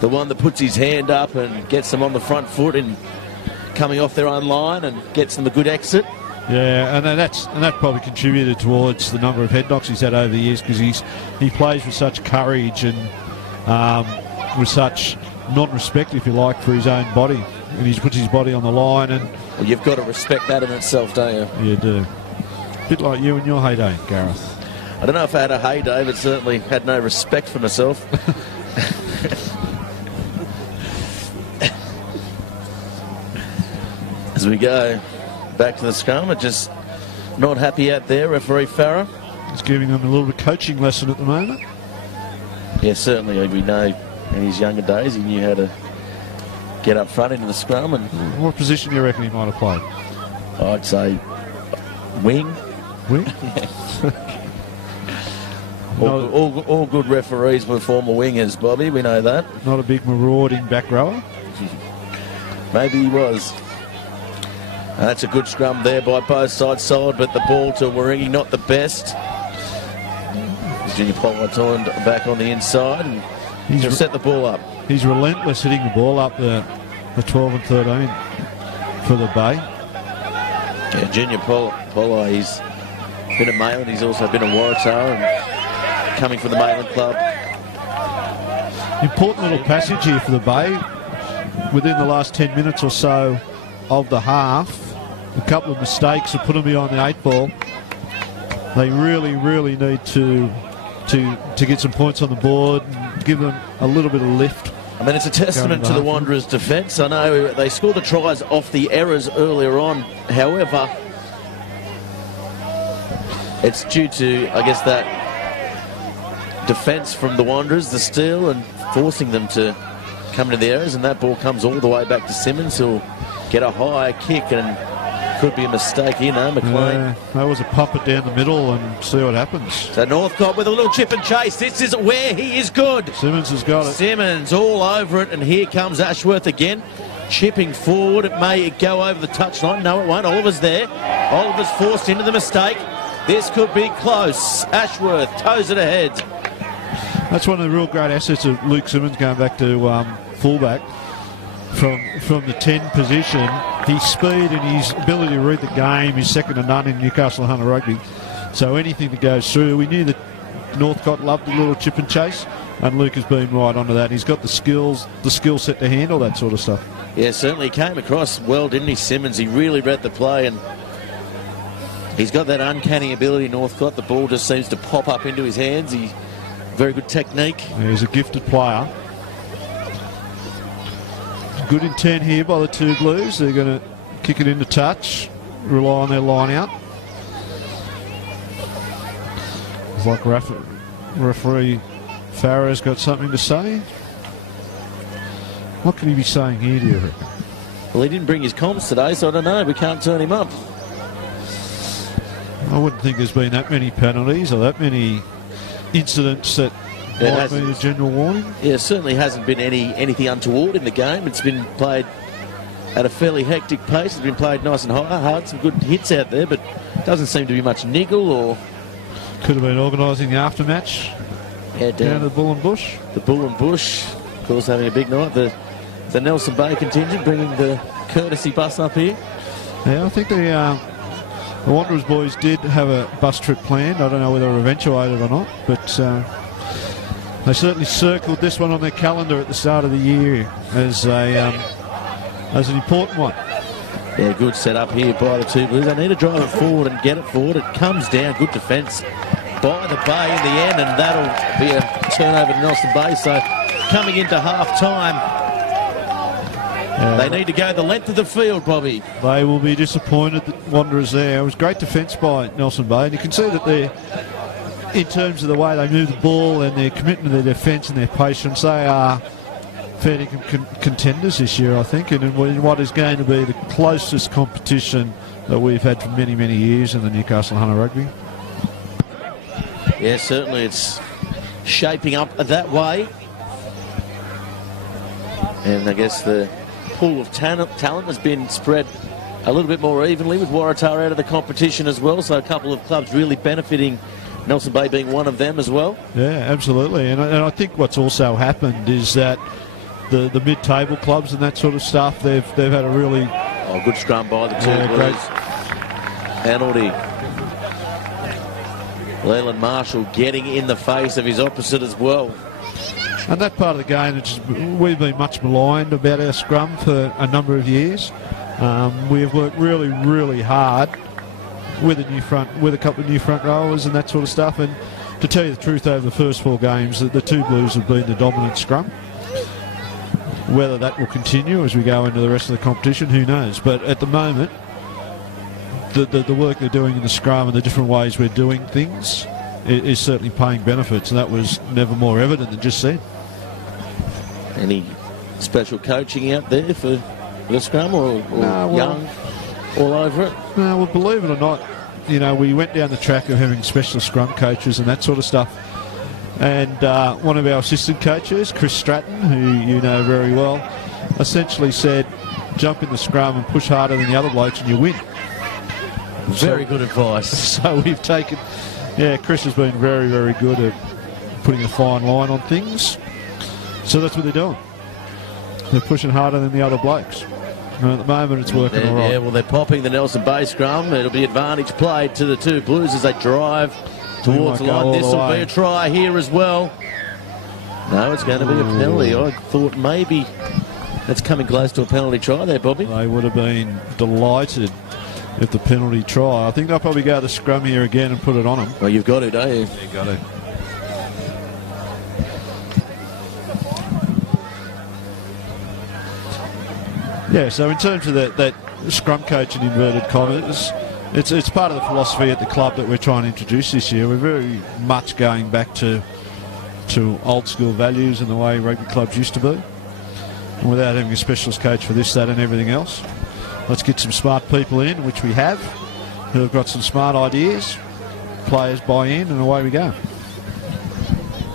the one that puts his hand up and gets them on the front foot and coming off their own line and gets them a good exit. Yeah, and that probably contributed towards the number of head knocks he's had over the years, because he plays with such courage and with such non-respect, if you like, for his own body, and he puts his body on the line. And well, you've got to respect that in itself, don't you? You do. A bit like you in your heyday, Gareth. I don't know if I had a heyday, but certainly had no respect for myself. As we go back to the scrum, just not happy out there, referee Farah. He's giving them a little bit of coaching lesson at the moment. Yeah, certainly. We know in his younger days he knew how to get up front into the scrum. And what position do you reckon he might have played? I'd say wing. Wing? All good referees were former wingers, Bobby. We know that. Not a big marauding back rower? Maybe he was. And that's a good scrum there by both sides, solid, but the ball to Warringah not the best. Junior Pollard turned back on the inside and he'll set the ball up. He's relentless hitting the ball up the 12 and 13 for the Bay. Yeah, Junior Pollard, he's been at Mayland, he's also been at Waratah and coming from the Mayland club. Important little passage here for the Bay. Within the last 10 minutes or so of the half, a couple of mistakes have put them behind the 8 ball. They really, really need to get some points on the board and give them a little bit of lift. I mean, it's a testament to the Wanderers' defence. I know they scored the tries off the errors earlier on. However, it's due to, I guess, that defence from the Wanderers, the steal, and forcing them to come into the errors. And that ball comes all the way back to Simmons, who'll get a high kick and could be a mistake, McLean. That was a puppet down the middle and see what happens. So Northcott with a little chip and chase. This is where he is good. Simmons has got it. Simmons all over it, and here comes Ashworth again. Chipping forward. It may go over the touchline. No, it won't. Oliver's there. Oliver's forced into the mistake. This could be close. Ashworth toes it ahead. That's one of the real great assets of Luke Simmons going back to fullback. From the 10 position, his speed and his ability to read the game is second to none in Newcastle Hunter Rugby. So anything that goes through, we knew that Northcott loved the little chip and chase, and Luke has been right onto that. He's got the skills, the skill set to handle that sort of stuff. Yeah, certainly came across well, didn't he, Simmons? He really read the play, and he's got that uncanny ability, Northcott. The ball just seems to pop up into his hands. He's very good technique. Yeah, he's a gifted player. Good intent here by the two Blues. They're going to kick it into touch, rely on their line out. It's like referee Farah's got something to say. What could he be saying here, do you reckon? Well, he didn't bring his comms today, so I don't know. We can't turn him up. I wouldn't think there's been that many penalties or that many incidents that might be a general warning. Yeah, it certainly hasn't been anything untoward in the game. It's been played at a fairly hectic pace. It's been played nice and hard. Some good hits out there, but doesn't seem to be much niggle or... Could have been organising the aftermatch. Yeah, down to the Bull and Bush. The Bull and Bush, of course, having a big night. The Nelson Bay contingent bringing the courtesy bus up here. Yeah, I think the Wanderers boys did have a bus trip planned. I don't know whether it eventuated or not, but they certainly circled this one on their calendar at the start of the year as an important one. Yeah, good setup here by the two Blues. They need to drive it forward and get it forward. It comes down. Good defence by the Bay in the end, and that'll be a turnover to Nelson Bay. So coming into half-time, they need to go the length of the field, Bobby. They will be disappointed that Wanderers there. It was great defence by Nelson Bay, and you can see that they're, in terms of the way they move the ball and their commitment to their defence and their patience, they are fair income contenders this year, I think, and in what is going to be the closest competition that we've had for many, many years in the Newcastle Hunter Rugby. Yeah, certainly it's shaping up that way. And I guess the pool of talent has been spread a little bit more evenly with Waratah out of the competition as well, so a couple of clubs really benefiting, Nelson Bay being one of them as well. Yeah, absolutely. And I think what's also happened is that the mid-table clubs and that sort of stuff. They've had a really good scrum by the two Blues. great. Penalty. Leland Marshall getting in the face of his opposite as well. And that part of the game, we've been much maligned about our scrum for a number of years. We have worked really, really hard with a couple of new front rowers and that sort of stuff. And to tell you the truth, over the first 4 games, the two Blues have been the dominant scrum. Whether that will continue as we go into the rest of the competition, who knows? But at the moment, the work they're doing in the scrum and the different ways we're doing things is certainly paying benefits, and that was never more evident than just then. Any special coaching out there for the scrum, or young all over it? No, well, believe it or not, we went down the track of having specialist scrum coaches and that sort of stuff. And one of our assistant coaches, Chris Stratton, who you know very well, essentially said, jump in the scrum and push harder than the other blokes and you win. Very good advice. So we've taken... Yeah, Chris has been very, very good at putting a fine line on things. So that's what they're doing. They're pushing harder than the other blokes. And at the moment, it's working all right. Yeah, well, they're popping the Nelson Bay scrum. It'll be advantage played to the two Blues as they drive towards the line. This will be a try here as well. No, it's going to be a penalty. I thought maybe that's coming close to a penalty try there, Bobby. They would have been delighted if the penalty try. I think they'll probably go to the scrum here again and put it on them. Well, you've got to, don't you? You've got to. Yeah, so in terms of that scrum coach in inverted commas, it's part of the philosophy at the club that we're trying to introduce this year. We're very much going back to old school values and the way rugby clubs used to be. And without having a specialist coach for this, that and everything else, let's get some smart people in, which we have, who have got some smart ideas, players buy in, and away we go.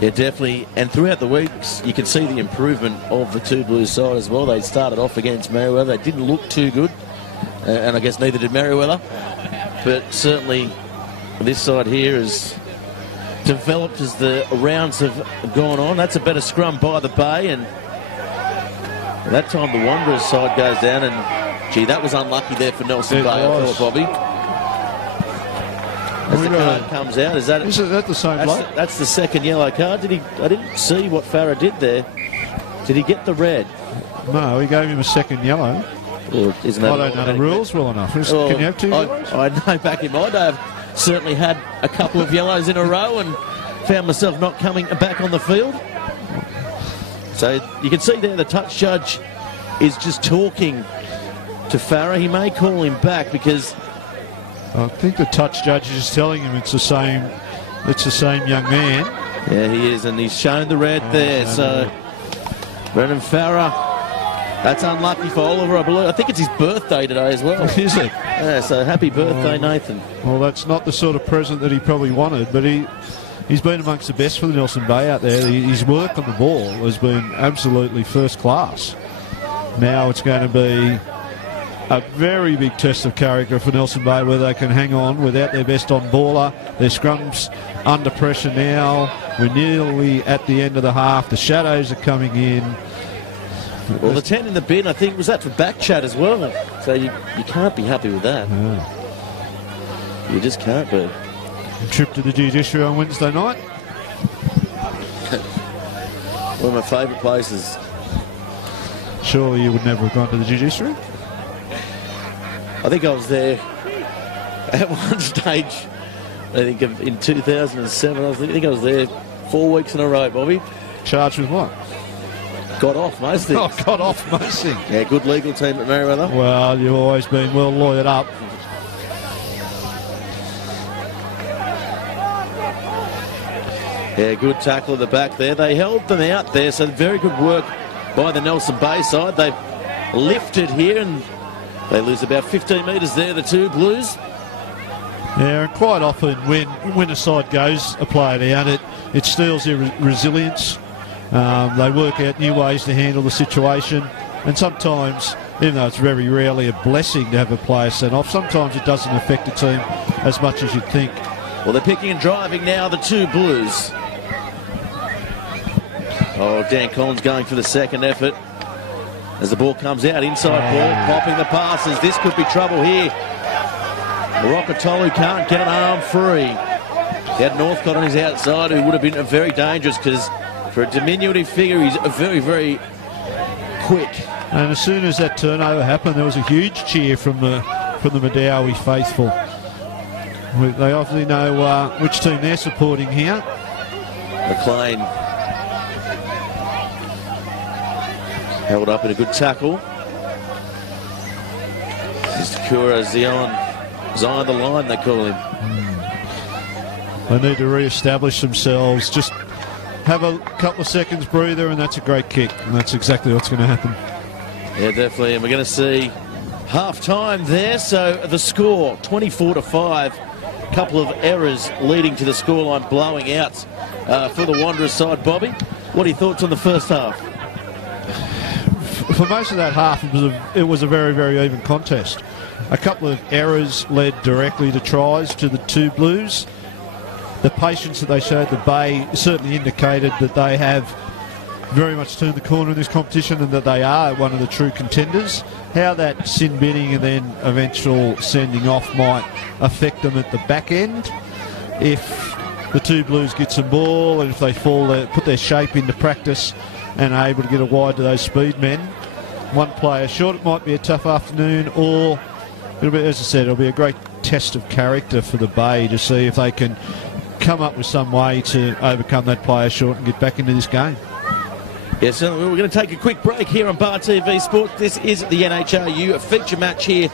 Yeah, definitely. And throughout the weeks, you can see the improvement of the two Blues side as well. They started off against Merriweather. They didn't look too good, and I guess neither did Merriweather. But certainly this side here has developed as the rounds have gone on. That's a better scrum by the Bay, and that time the Wanderers side goes down, and gee, that was unlucky there for Nelson Bay, I thought, Bobby. As the card comes out, is that the same bloke? That's the second yellow card. I didn't see what Farah did there. Did he get the red? No, he gave him a second yellow. Well, I don't know the rules well enough. Can you have two yellows? I know back in my day I've certainly had a couple of yellows in a row and found myself not coming back on the field. So you can see there the touch judge is just talking to Farah. He may call him back because I think the touch judge is just telling him it's the same young man. Yeah, he is, and he's shown the red there. So Brendan Farah, that's unlucky for Oliver, I believe. I think it's his birthday today as well. Is it? Yeah, so happy birthday, Nathan. Well, that's not the sort of present that he probably wanted, but he's been amongst the best for the Nelson Bay out there. His work on the ball has been absolutely first class. Now it's going to be a very big test of character for Nelson Bay, where they can hang on without their best on baller. Their scrum's under pressure now. We're nearly at the end of the half. The shadows are coming in. Well, the 10 in the bin, I think, was that for back chat as well. So you can't be happy with that. Yeah. You just can't be. Trip to the judiciary on Wednesday night. One of my favourite places. Surely you would never have gone to the judiciary? I think I was there at one stage, I think in 2007. I think I was there 4 weeks in a row, Bobby. Charged with what? Got off most things. Oh, got off most things. Yeah, good legal team at Merriweather. Well, you've always been well lawyered up. Yeah, good tackle at the back there. They held them out there, so very good work by the Nelson Bay side. They've lifted here and they lose about 15 metres there, the two Blues. Yeah, and quite often when a side goes a player down, it steals their resilience. They work out new ways to handle the situation. And sometimes, even though it's very rarely a blessing to have a player sent off, sometimes it doesn't affect the team as much as you'd think. Well, they're picking and driving now, the two Blues. Oh, Dan Collins going for the second effort. As the ball comes out, inside ball, popping the passes. This could be trouble here. Rokotolu can't get an arm free. He had Northcott on his outside, who would have been very dangerous because for a diminutive figure, he's very, very quick. And as soon as that turnover happened, there was a huge cheer from the Medawi faithful. They obviously know which team they're supporting here. McLean held up in a good tackle. Takura Zion the line, they call him. They need to re-establish themselves. Just have a couple of seconds breather, and that's a great kick. And that's exactly what's going to happen. Yeah, definitely. And we're going to see half-time there. So the score, 24-5. A couple of errors leading to the scoreline blowing out for the Wanderers side. Bobby, what are your thoughts on the first half? For most of that half, it was a very, very even contest. A couple of errors led directly to tries to the two Blues. The patience that they showed the Bay certainly indicated that they have very much turned the corner in this competition and that they are one of the true contenders. How that sin binning and then eventual sending off might affect them at the back end, if the two Blues get some ball and if they put their shape into practice and are able to get a wide to those speed men. One player short, it might be a tough afternoon, or it'll be, as I said, it'll be a great test of character for the Bay to see if they can come up with some way to overcome that player short and get back into this game. Yes, so we're going to take a quick break here on Bar TV Sports. This is the NHRU, a feature match here.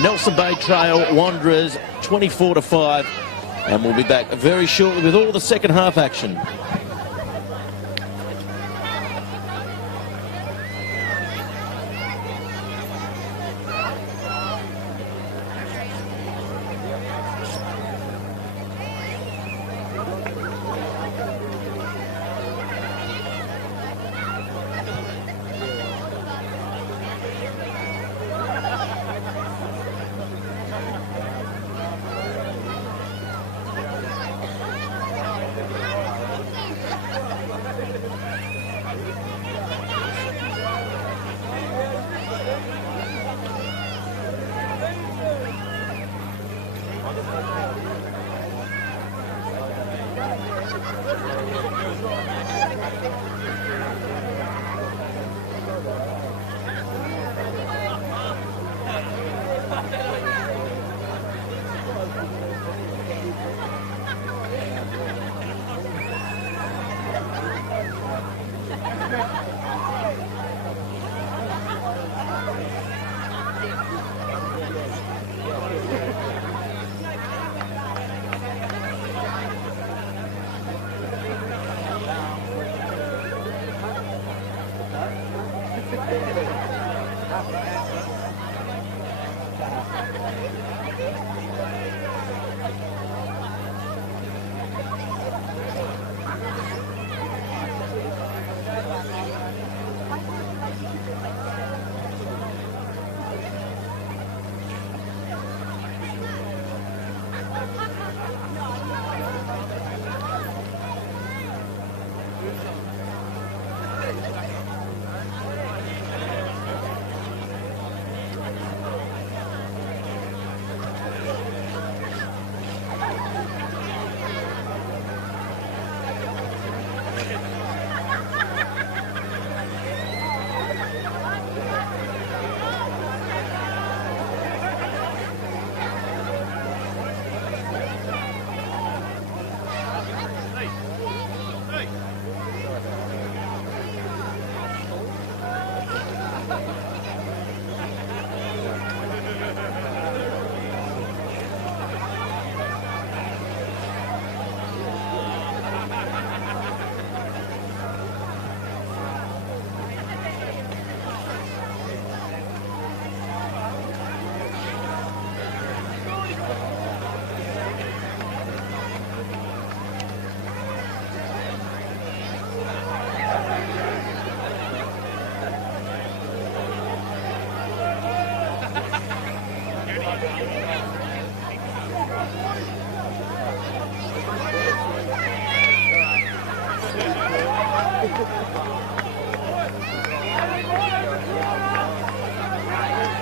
Nelson Bay Trail Wanderers 24-5, and we'll be back very shortly with all the second half action.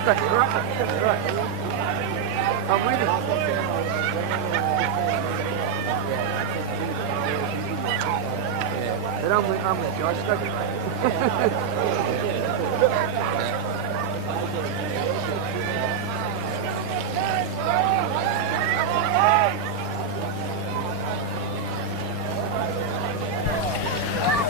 That's right. That's right. I'm with you. But I'm with Josh.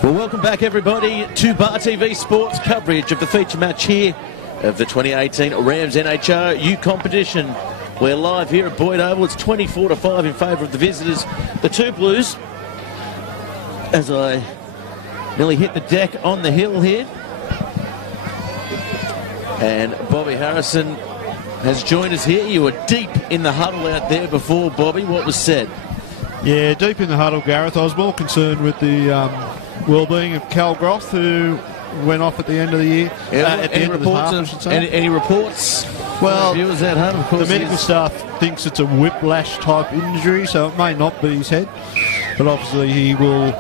Well, welcome back, everybody, to Bar TV Sports coverage of the feature match here of the 2018 Rams NHRU competition. We're live here at Boyd Oval. It's 24-5 in favour of the visitors, the Two Blues. As I nearly hit the deck on the hill here. And Bobby Harrison has joined us here. You were deep in the huddle out there before, Bobby. What was said? Yeah, deep in the huddle, Gareth. I was more concerned with the well-being of Cal Groth, who went off at the end of the year. At the end of the half, I should say. Any reports? Well, viewers at home, of course. The medical staff thinks it's a whiplash-type injury, so it may not be his head. But obviously he will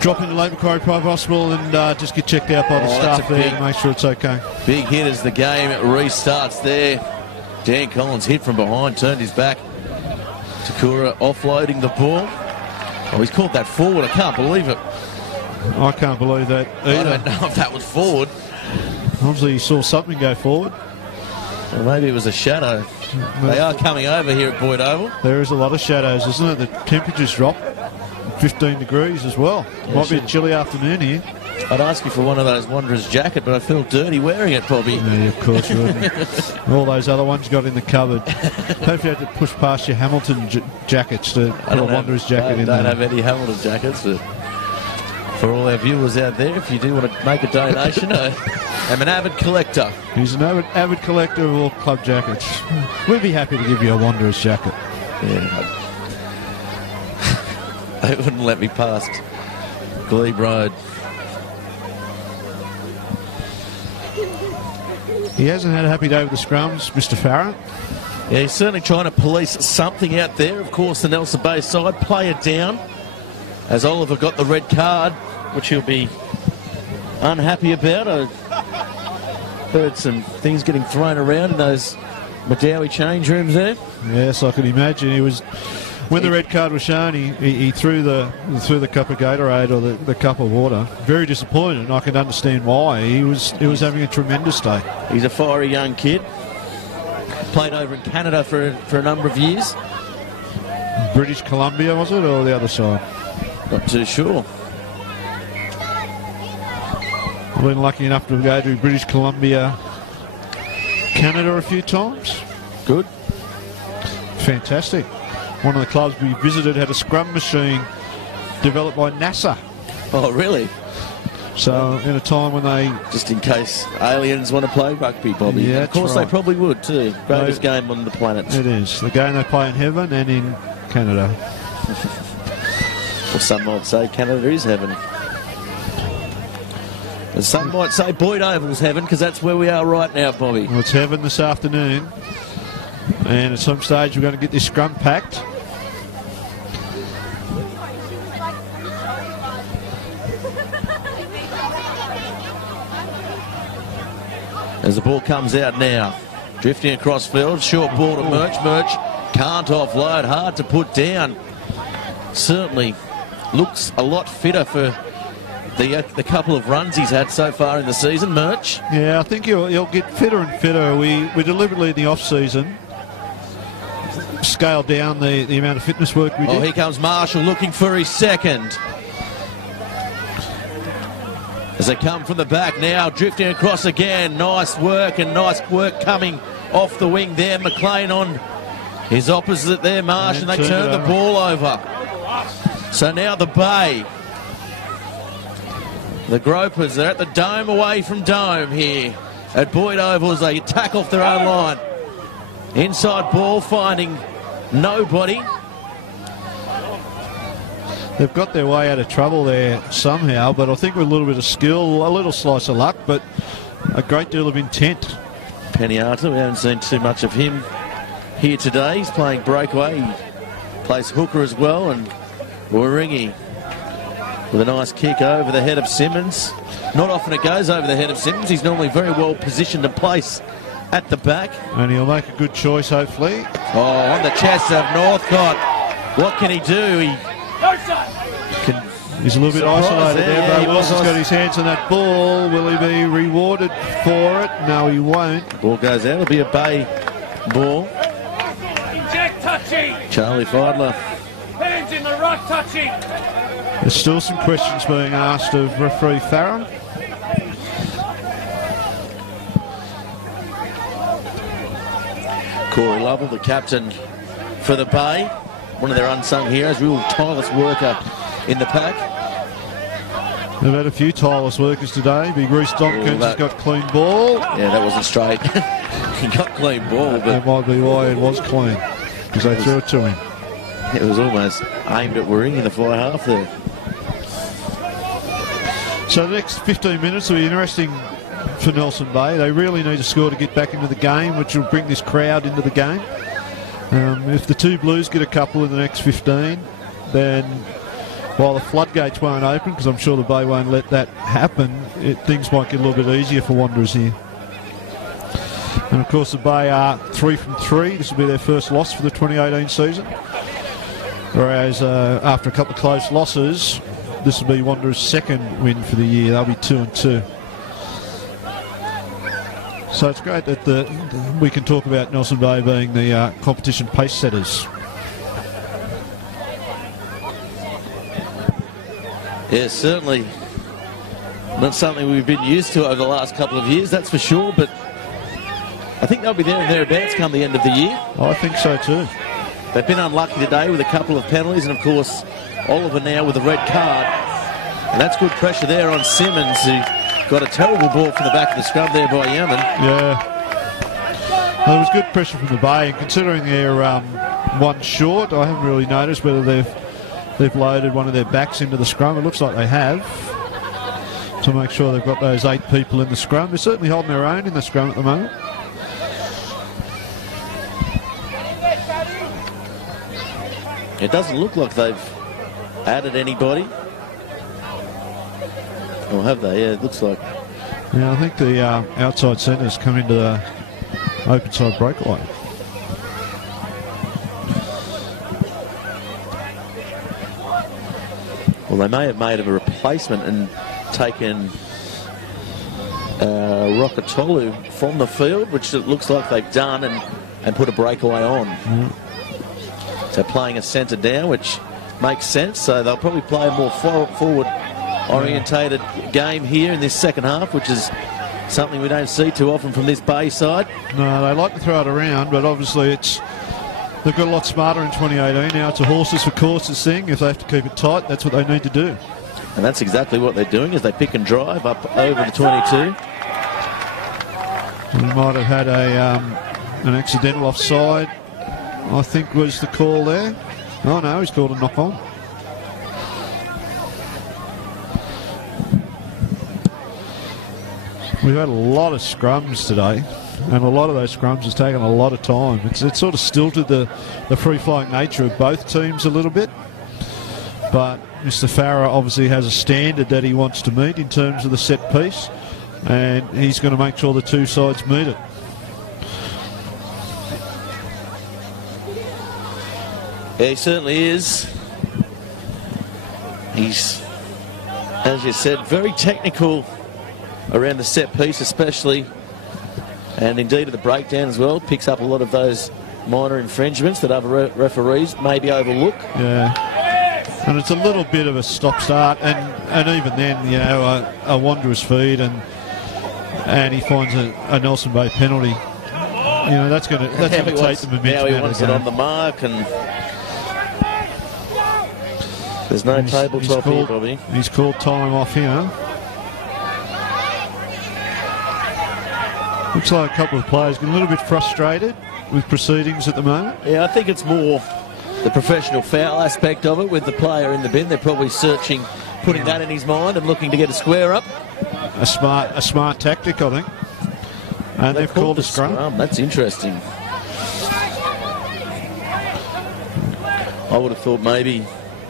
drop into Lake Macquarie Private Hospital and just get checked out by the staff there and make sure it's okay. Big hit as the game restarts there. Dan Collins hit from behind, turned his back. Takura offloading the ball. Oh, he's called that forward. I can't believe it. I can't believe that either. I don't know if that was forward. Obviously he saw something go forward. Or maybe it was a shadow. They are coming over here at Boyd Oval. There is a lot of shadows, isn't it? The temperature's dropped 15 degrees as well. Yeah, might be a chilly afternoon here. I'd ask you for one of those Wanderers jacket, but I feel dirty wearing it, Bobby. Yeah, of course you wouldn't. All those other ones you got in the cupboard. Hope you had to push past your Hamilton jackets to put a Wanderers jacket in there. I don't have any Hamilton jackets, but for all our viewers out there, if you do want to make a donation, I'm an avid collector. He's an avid collector of all club jackets. We'd be happy to give you a Wanderers jacket. Yeah. They wouldn't let me past Glebe Road. He hasn't had a happy day with the scrums, Mr. Farrant. Yeah, he's certainly trying to police something out there. Of course, the Nelson Bay side play it down as Oliver got the red card, which he'll be unhappy about. I heard some things getting thrown around in those Madawi change rooms there. Yes, I can imagine. He was, when the red card was shown, he threw the cup of Gatorade or the cup of water. Very disappointed, and I can understand why. He was having a tremendous day. He's a fiery young kid. Played over in Canada for a number of years. British Columbia, was it, or the other side? Not too sure. I've been lucky enough to go to British Columbia, Canada a few times. Good. Fantastic. One of the clubs we visited had a scrum machine developed by NASA. Oh, really? So in a time when they... Just in case aliens want to play rugby, Bobby. Yeah, of course right. They probably would too. Greatest game on the planet. It is. The game they play in heaven and in Canada. Well, some might say Canada is heaven. And some might say Boyd Oval's heaven, because that's where we are right now, Bobby. Well, it's heaven this afternoon. And at some stage we're going to get this scrum packed. As the ball comes out now, drifting across field, short ball to Murch. Murch can't offload, hard to put down. Certainly looks a lot fitter for the couple of runs he's had so far in the season, Murch. Yeah, I think he'll get fitter and fitter. We deliberately in the off-season scaled down the amount of fitness work we did. Oh, here comes Marshall looking for his second. As they come from the back now, drifting across again. Nice work coming off the wing there. McLean on his opposite there, Marsh, and they turn the ball over. So now the Bay. The Gropers, they're at the Dome, away from Dome here at Boyd Oval as they attack off their own line. Inside ball finding nobody. They've got their way out of trouble there somehow, but I think with a little bit of skill, a little slice of luck, but a great deal of intent. Peniata, we haven't seen too much of him here today. He's playing breakaway. He plays hooker as well, and Waringi with a nice kick over the head of Simmons. Not often it goes over the head of Simmons. He's normally very well positioned to place at the back. And he'll make a good choice, hopefully. Oh, on the chest of Northcott. What can he do? He can. He's a little bit Surprise isolated there, there, yeah, but he Wilson's was. got his hands on that ball. Will he be rewarded for it? No, he won't. Ball goes out. It'll be a Bay ball. Jack touchy. Charlie Feidler. Hands in the right touchy. There's still some questions being asked of referee Farron. Corey Lovell, the captain for the Bay. One of their unsung heroes, real tireless worker in the pack. They've had a few tireless workers today. Big Reece Tompkins has got clean ball. Yeah, that wasn't straight. He got clean ball, but That might be why it was clean, because they threw it to him. it was almost aimed at Wirring in the fly half there. So the next 15 minutes will be interesting for Nelson Bay. They really need to score to get back into the game, which will bring this crowd into the game. If the two Blues get a couple in the next 15, then while the floodgates won't open, because I'm sure the Bay won't let that happen, things might get a little bit easier for Wanderers here. And of course the Bay are 3 from 3. This will be their first loss for the 2018 season. Whereas after a couple of close losses, this will be Wanderers' second win for the year. They'll be 2-2. So it's great that we can talk about Nelson Bay being the competition pace setters. Yeah, certainly not something we've been used to over the last couple of years, that's for sure, but I think they'll be there and thereabouts come the end of the year. I think so too. They've been unlucky today with a couple of penalties, and of course Oliver now with a red card, and that's good pressure there on Simmons, who got a terrible ball from the back of the scrum there by Yemen. Yeah. There was good pressure from the Bay, and considering they're one short, I haven't really noticed whether they've loaded one of their backs into the scrum. It looks like they have, to make sure they've got those 8 people in the scrum. They're certainly holding their own in the scrum at the moment. It doesn't look like they've added anybody. Or have they? Yeah, it looks like. Yeah, I think the outside centres come into the open side breakaway. Well, they may have made a replacement and taken Rokotolu from the field, which it looks like they've done, and put a breakaway on. So playing a centre down, which makes sense. So they'll probably play a more forward orientated game here in this second half, which is something we don't see too often from this Bay side. No, they like to throw it around, but obviously they've got a lot smarter in 2018. Now it's a horses for courses thing. If they have to keep it tight, that's what they need to do. And that's exactly what they're doing, is they pick and drive up over the 22. We might have had an accidental offside, I think was the call there. Oh no, he's called a knock on. We've had a lot of scrums today, and a lot of those scrums has taken a lot of time. It's sort of stilted the free-flowing nature of both teams a little bit. But Mr. Farrer obviously has a standard that he wants to meet in terms of the set piece, and he's going to make sure the two sides meet it. Yeah, he certainly is. He's, as you said, very technical around the set piece especially, and indeed at the breakdown as well. Picks up a lot of those minor infringements that other referees maybe overlook. Yeah, and it's a little bit of a stop-start, and even then, you know, a Wanderers feed, and he finds a Nelson Bay penalty. You know, that's going to take the momentum. Now he wants it on the mark, and there's no tabletop here, Bobby. He's called time off here. Looks like a couple of players getting a little bit frustrated with proceedings at the moment. Yeah, I think it's more the professional foul aspect of it with the player in the bin. They're probably searching, putting that in his mind and looking to get a square up. A smart tactic, I think. And they've called a scrum. That's interesting. I would have thought maybe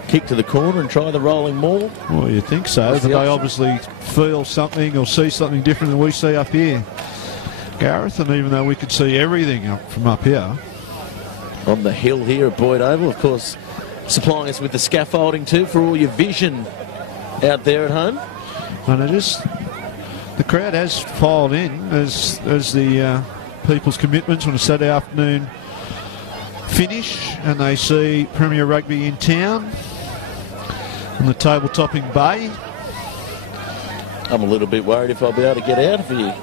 kick to the corner and try the rolling maul. Well, you'd think so, but they obviously feel something or see something different than we see up here. Gareth, and even though we could see everything up from up here. On the hill here at Boyd Oval, of course, supplying us with the scaffolding too for all your vision out there at home. And the crowd has filed in as the People's Commitments on a Saturday afternoon finish, and they see Premier Rugby in town on the table-topping bay. I'm a little bit worried if I'll be able to get out of here.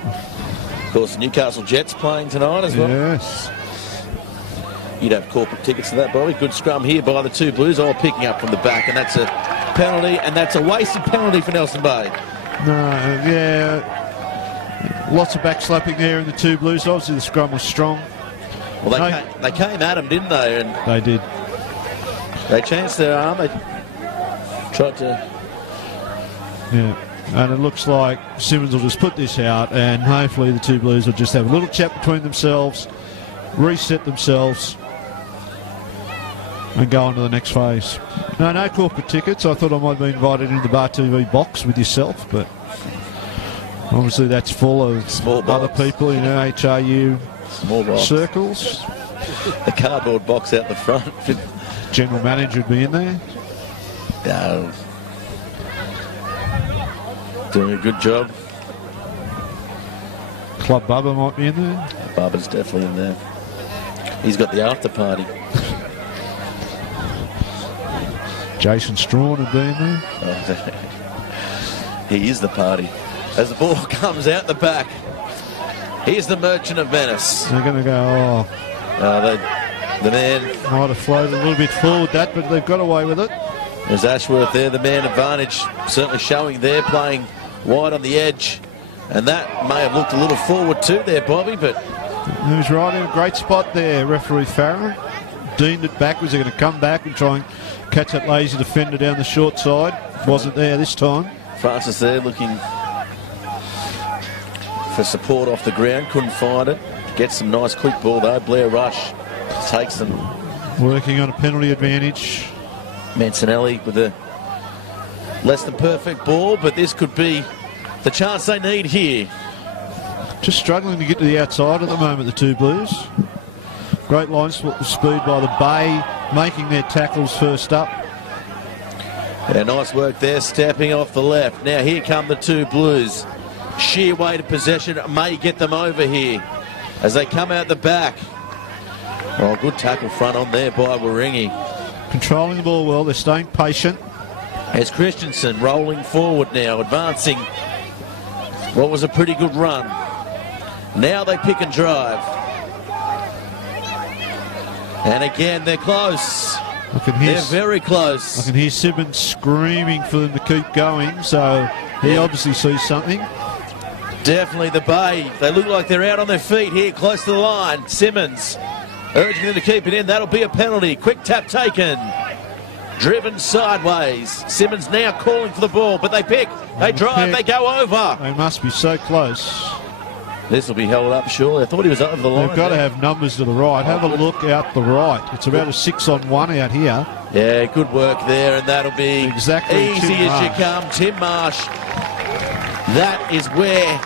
Of course, Newcastle Jets playing tonight as well. Yes. You'd have corporate tickets to that, Bobby. Good scrum here by the two Blues, all picking up from the back, and that's a penalty, and that's a wasted penalty for Nelson Bay. No, yeah. Lots of backslapping there in the two Blues. Obviously, the scrum was strong. Well, they came at him, didn't they? And they did. They changed their arm. They tried to... Yeah. And it looks like Simmons will just put this out, and hopefully the two Blues will just have a little chat between themselves, reset themselves, and go on to the next phase. No corporate tickets. I thought I might be invited into the Bar TV box with yourself, but obviously that's full of small other people in NHRU circles. The cardboard box out the front. General manager would be in there. No. Doing a good job. Club Bubba might be in there. Bubba's definitely in there. He's got the after party. Jason Strawn would be in there. Oh, he is the party. As the ball comes out the back, here's the Merchant of Menace. They're going to go, the man... Might have floated a little bit forward that, but they've got away with it. There's Ashworth there, the man advantage, certainly showing there, playing wide on the edge. And that may have looked a little forward too there, Bobby, but... He was right in a great spot there, referee Farrow. Deemed it backwards. They're going to come back and try and catch that lazy defender down the short side. Wasn't there this time. Francis there looking for support off the ground. Couldn't find it. Gets some nice quick ball though. Blair Rush takes them. Working on a penalty advantage. Mancinelli with a less than perfect ball, but this could be the chance they need here. Just struggling to get to the outside at the moment, the two Blues. Great line speed by the Bay, making their tackles first up. Yeah, nice work there, stepping off the left. Now here come the two Blues. Sheer weight of possession may get them over here as they come out the back. Oh, good tackle front on there by Warringhi. Controlling the ball well, they're staying patient. As Christensen rolling forward now, advancing what was a pretty good run. Now they pick and drive. And again, they're close. They're very close. I can hear Simmons screaming for them to keep going, so he obviously sees something. Definitely the Bay. They look like they're out on their feet here, close to the line. Simmons urging them to keep it in. That'll be a penalty. Quick tap taken. Driven sideways. Simmons now calling for the ball, but they pick. They drive. They go over. They must be so close. This will be held up, surely. I thought he was over the line. They've got to have numbers to the right. Have a look out the right. It's about a 6-on-1 out here. Yeah, good work there, and that'll be exactly easy as you come. Tim Marsh. That is where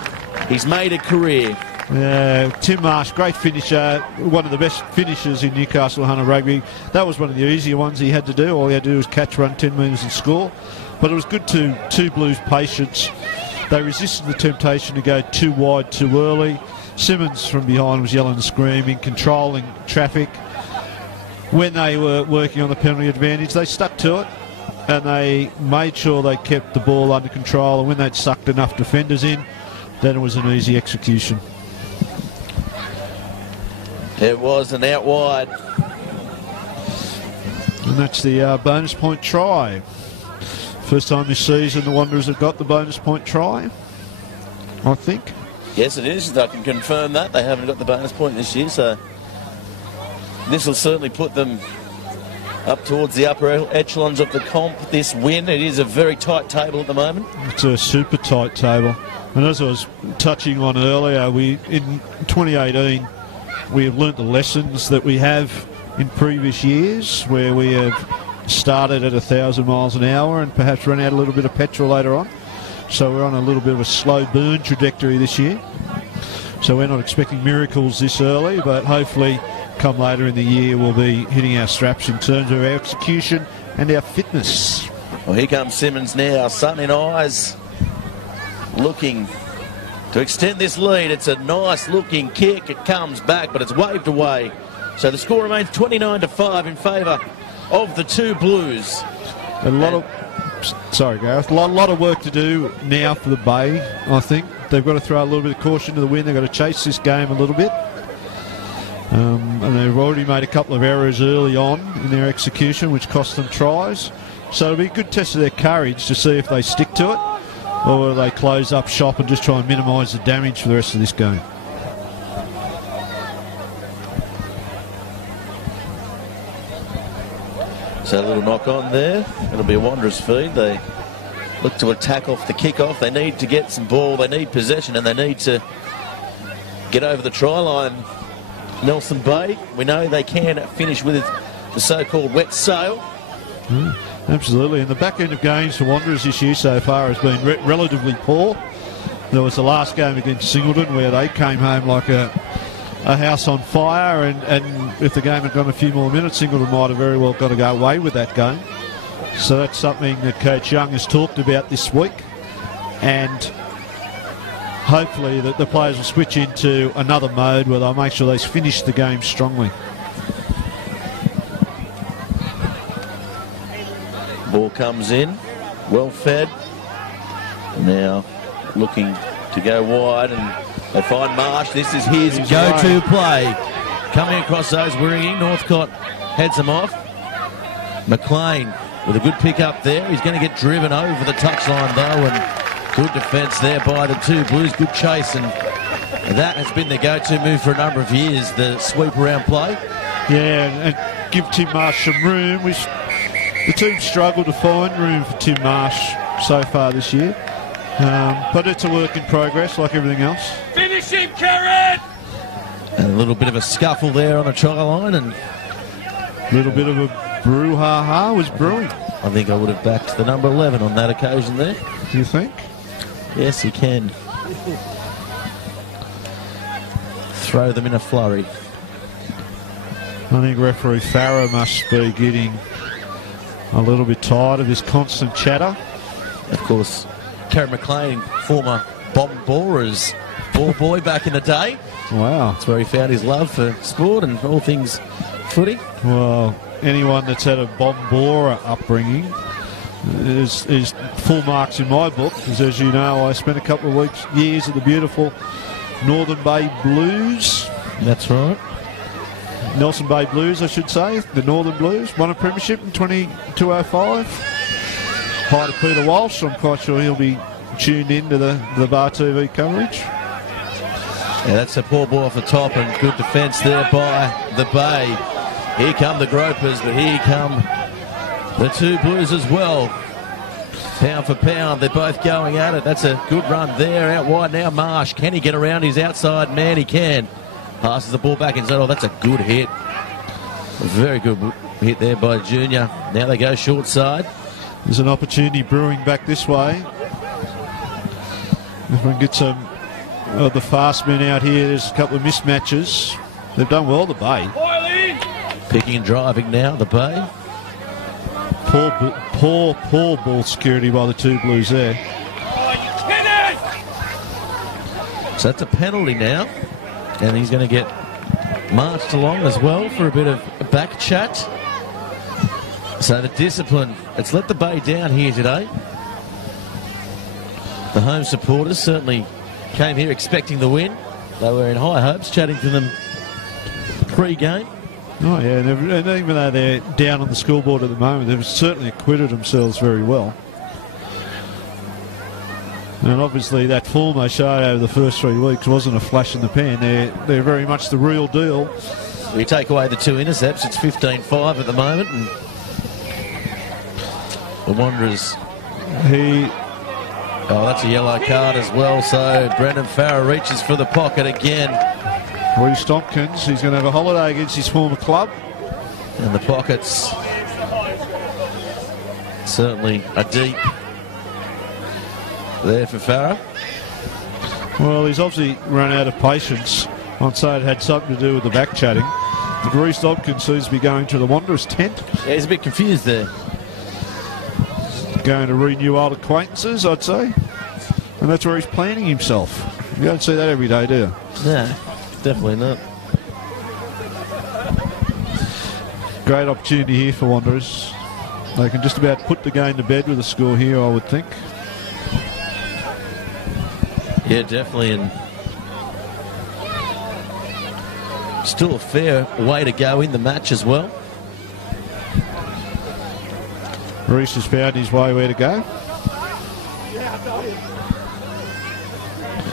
he's made a career. Yeah, Tim Marsh, great finisher, one of the best finishers in Newcastle Hunter Rugby. That was one of the easier ones he had to do. All he had to do was catch, run 10 metres and score. But it was good to two Blues patience. They resisted the temptation to go too wide too early. Simmons from behind was yelling and screaming, controlling traffic. When they were working on the penalty advantage, they stuck to it and they made sure they kept the ball under control, and when they'd sucked enough defenders in, then it was an easy execution. It was an out wide. And that's the bonus point try. First time this season the Wanderers have got the bonus point try, I think. Yes, it is. I can confirm that. They haven't got the bonus point this year, so this will certainly put them up towards the upper echelons of the comp. This win, it is a very tight table at the moment. It's a super tight table. And as I was touching on earlier, in 2018, we have learnt the lessons that we have in previous years, where we have started at 1,000 miles an hour and perhaps run out a little bit of petrol later on. So we're on a little bit of a slow burn trajectory this year. So we're not expecting miracles this early, but hopefully come later in the year we'll be hitting our straps in terms of our execution and our fitness. Well, here comes Simmons now, sun in eyes, looking to extend this lead. It's a nice looking kick. It comes back, but it's waved away. So the score remains 29-5 in favour of the two Blues. A lot of, sorry Gareth, a lot of work to do now for the Bay, I think. They've got to throw a little bit of caution to the wind. They've got to chase this game a little bit. And they've already made a couple of errors early on in their execution, which cost them tries. So it'll be a good test of their courage to see if they stick to it or they close up shop and just try and minimise the damage for the rest of this game. So a little knock on there. It'll be a Wanderers feed. They look to attack off the kick-off. They need to get some ball. They need possession and they need to get over the try line. Nelson Bay, we know they can finish with the so-called wet sail. Absolutely, and the back end of games for Wanderers this year so far has been relatively poor. There was the last game against Singleton where they came home like a house on fire, and if the game had gone a few more minutes, Singleton might have very well got to go away with that game. So that's something that Coach Young has talked about this week, and hopefully that the players will switch into another mode where they'll make sure they finish the game strongly. Ball comes in, well fed. Now looking to go wide, and they find Marsh. This is his go-to play. Coming across those ringing, Northcott heads them off. McLean with a good pick up there. He's going to get driven over the touchline though, and good defence there by the two Blues. Good chase, and that has been the go-to move for a number of years, the sweep around play. Yeah, and give Tim Marsh some room. The team struggled to find room for Tim Marsh so far this year. But it's a work in progress like everything else. Finish him, Karen! And a little bit of a scuffle there on the try line, and a little bit of a brouhaha was brewing. I think I would have backed the number 11 on that occasion there. Do you think? Yes, you can. Throw them in a flurry. I think referee Farah must be getting a little bit tired of this constant chatter. Of course, Karen McLean, former bomb borers ball boy back in the day. Wow. That's where he found his love for sport and all things footy. Well, anyone that's had a bomb borer upbringing is full marks in my book, because as you know, I spent a couple of years at the beautiful Northern Bay Blues. That's right. Nelson Bay Blues, I should say. The Northern Blues won a premiership in 2205. Hi to Peter Walsh. I'm quite sure he'll be tuned into the Bar TV coverage. Yeah, that's a poor ball off the top, and good defence there by the Bay. Here come the Gropers, but here come the two Blues as well. Pound for pound, they're both going at it. That's a good run there. Out wide now, Marsh. Can he get around his outside man? He can. Passes the ball back inside. Oh, that's a good hit. A very good hit there by Junior. Now they go short side. There's an opportunity brewing back this way. If we can get some of the fast men out here, there's a couple of mismatches. They've done well, the Bay. Picking and driving now, the Bay. Poor ball security by the two Blues there. So that's a penalty now. And he's going to get marched along as well for a bit of back chat. So the discipline, it's let the Bay down here today. The home supporters certainly came here expecting the win. They were in high hopes, chatting to them pre-game. Oh yeah, and even though they're down on the scoreboard at the moment, they've certainly acquitted themselves very well. And obviously that form they showed over the first 3 weeks wasn't a flash in the pan. They're very much the real deal. We take away the two intercepts, it's 15-5 at the moment. And the Wanderers... Oh, that's a yellow card as well, so Brendan Farrer reaches for the pocket again. Reece Tompkins, he's going to have a holiday against his former club. And the pockets certainly are deep there for Farrer. Well, he's obviously run out of patience. I'd say it had something to do with the back chatting. Reece Dobkins seems to be going to the Wanderers tent. Yeah, he's a bit confused there. Going to renew old acquaintances, I'd say. And that's where he's planning himself. You don't see that every day, do you? No, definitely not. Great opportunity here for Wanderers. They can just about put the game to bed with a score here, I would think. Yeah, definitely. And still a fair way to go in the match as well. Reece has found his way where to go.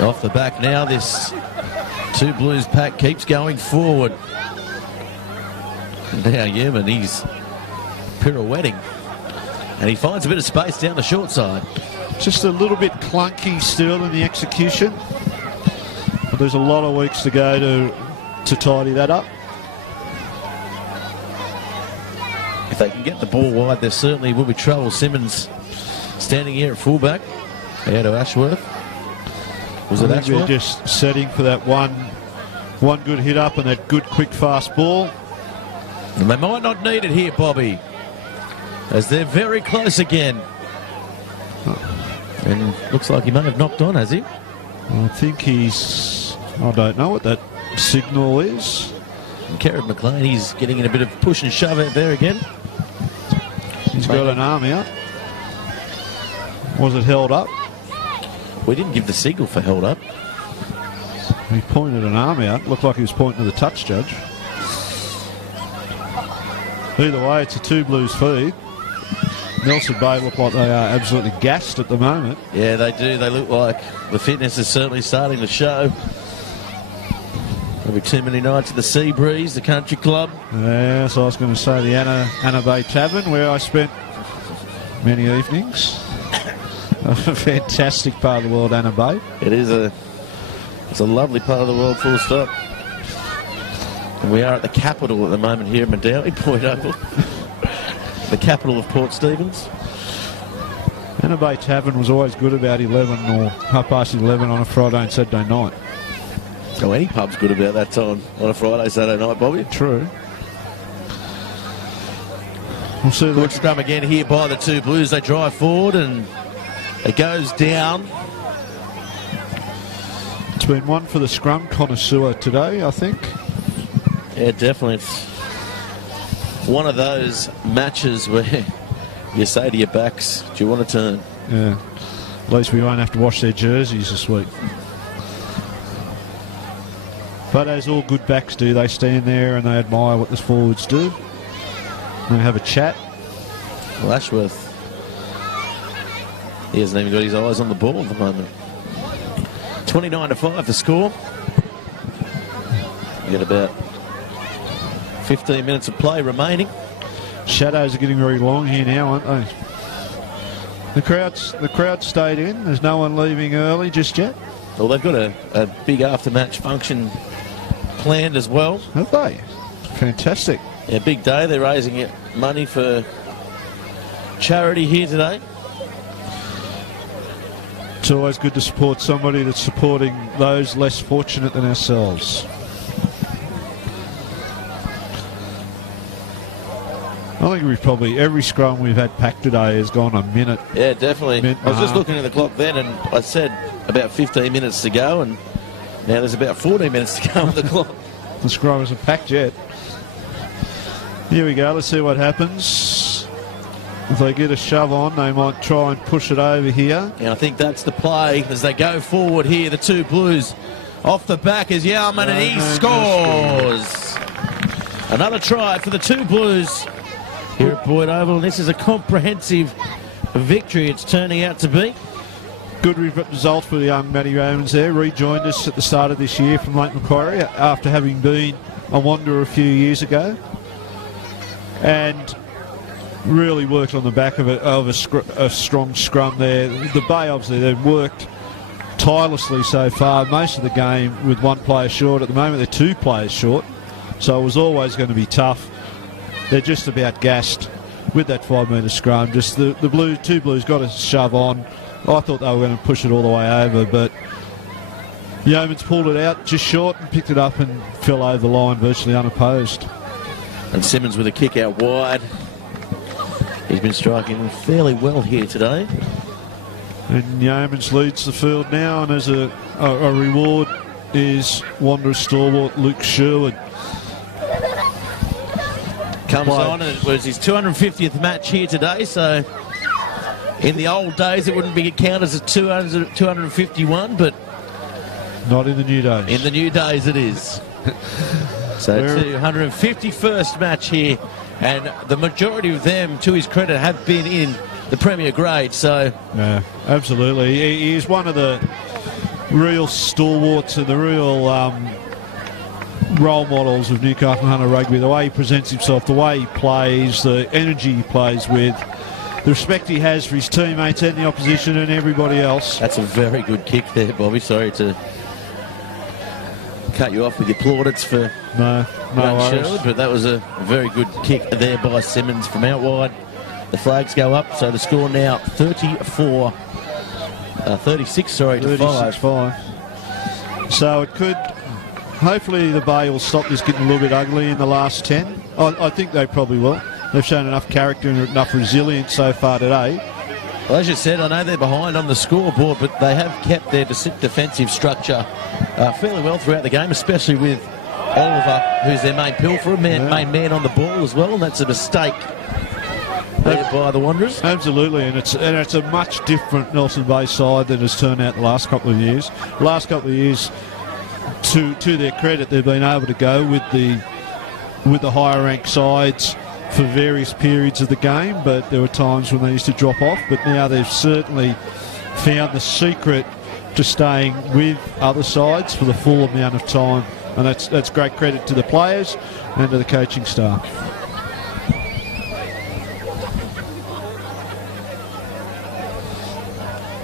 Off the back now, this Two Blues pack keeps going forward. Now Yemen, he's pirouetting. And he finds a bit of space down the short side. Just a little bit clunky still in the execution. But there's a lot of weeks to go to tidy that up. If they can get the ball wide, there certainly will be trouble. Simmons standing here at fullback. Out to Ashworth. Was it Ashworth? They're just setting for that one good hit up and that good quick fast ball. And they might not need it here, Bobby, as they're very close again. And looks like he may have knocked on, has he? I think I don't know what that signal is. And Kerrod McLean, he's getting in a bit of push and shove out there again. He's got an arm out. Was it held up? We didn't give the signal for held up. He pointed an arm out. Looked like he was pointing to the touch judge. Either way, it's a Two Blues feed. Nelson Bay look like they are absolutely gassed at the moment. Yeah, they do. They look like the fitness is certainly starting to show. There'll be too many nights at the Sea Breeze, the country club. Yeah, so I was going to say the Anna Bay Tavern, where I spent many evenings. A fantastic part of the world, Anna Bay. It is it's a lovely part of the world, full stop. And we are at the capital at the moment here in Mandowie, Point Oval. The capital of Port Stephens. Anna Bay Tavern was always good about 11 or 11:30 on a Friday and Saturday night. Oh, any pub's good about that time on a Friday, Saturday night, Bobby. True. We'll see. Good scrum again here by the Two Blues. They drive forward and it goes down. It's been one for the scrum connoisseur today, I think. Yeah, definitely. It's one of those matches where you say to your backs, do you want to turn? Yeah. At least we won't have to wash their jerseys this week. But as all good backs do, they stand there and they admire what the forwards do. And they have a chat. Well, Ashworth, he hasn't even got his eyes on the ball at the moment. 29-5 the score. We got about 15 minutes of play remaining. Shadows are getting very long here now, aren't they? The crowd stayed in. There's no one leaving early just yet. Well, they've got a big after-match function planned as well. Have they? Fantastic. Yeah, big day. They're raising money for charity here today. It's always good to support somebody that's supporting those less fortunate than ourselves. I think we've probably, every scrum we've had packed today has gone a minute. Yeah, definitely. Minute I was just looking at the clock then and I said about 15 minutes to go and now there's about 14 minutes to go on the clock. The scrum isn't packed yet. Here we go, let's see what happens. If they get a shove on, they might try and push it over here. Yeah, I think that's the play as they go forward here. The Two Blues off the back is Yalman and he scores. Another try for the Two Blues here at Boyd Oval. And this is a comprehensive victory it's turning out to be. Good result for the young Matty Romans there. Rejoined us at the start of this year from Lake Macquarie after having been a Wanderer a few years ago. And really worked on the back of a strong scrum there. The Bay, obviously, they've worked tirelessly so far. Most of the game with one player short. At the moment, they're two players short. So it was always going to be tough. They're just about gassed with that 5 metre scrum. Just the Two Blues got to shove on. I thought they were going to push it all the way over, but Yeoman's pulled it out just short and picked it up and fell over the line virtually unopposed. And Simmons with a kick out wide. He's been striking fairly well here today. And Yeomans leads the field now, and as a reward is Wanderers stalwart Luke Sherwood. Comes on, and it was his 250th match here today, so in the old days it wouldn't be counted as a 251, but not in the new days. In the new days it is. So 251st match here, and the majority of them, to his credit, have been in the Premier grade, so... Yeah, absolutely. He is one of the real stalwarts and the real role models of Newcastle Hunter rugby, the way he presents himself, the way he plays, the energy he plays with, the respect he has for his teammates and the opposition and everybody else. That's a very good kick there, Bobby. Sorry to cut you off with your plaudits for no worries. But that was a very good kick there by Simmons from out wide. The flags go up, so the score now 36 to 5. So it could... Hopefully the Bay will stop this getting a little bit ugly in the last 10. I think they probably will. They've shown enough character and enough resilience so far today. Well, as you said, I know they're behind on the scoreboard, but they have kept their defensive structure fairly well throughout the game, especially with Oliver, who's their main pilferer, main man on the ball as well, and that's a mistake there by the Wanderers. Absolutely, and it's a much different Nelson Bay side than has turned out the last couple of years. The last couple of years, to their credit, they've been able to go with the higher ranked sides for various periods of the game, but there were times when they used to drop off. But now they've certainly found the secret to staying with other sides for the full amount of time, and that's great credit to the players and to the coaching staff.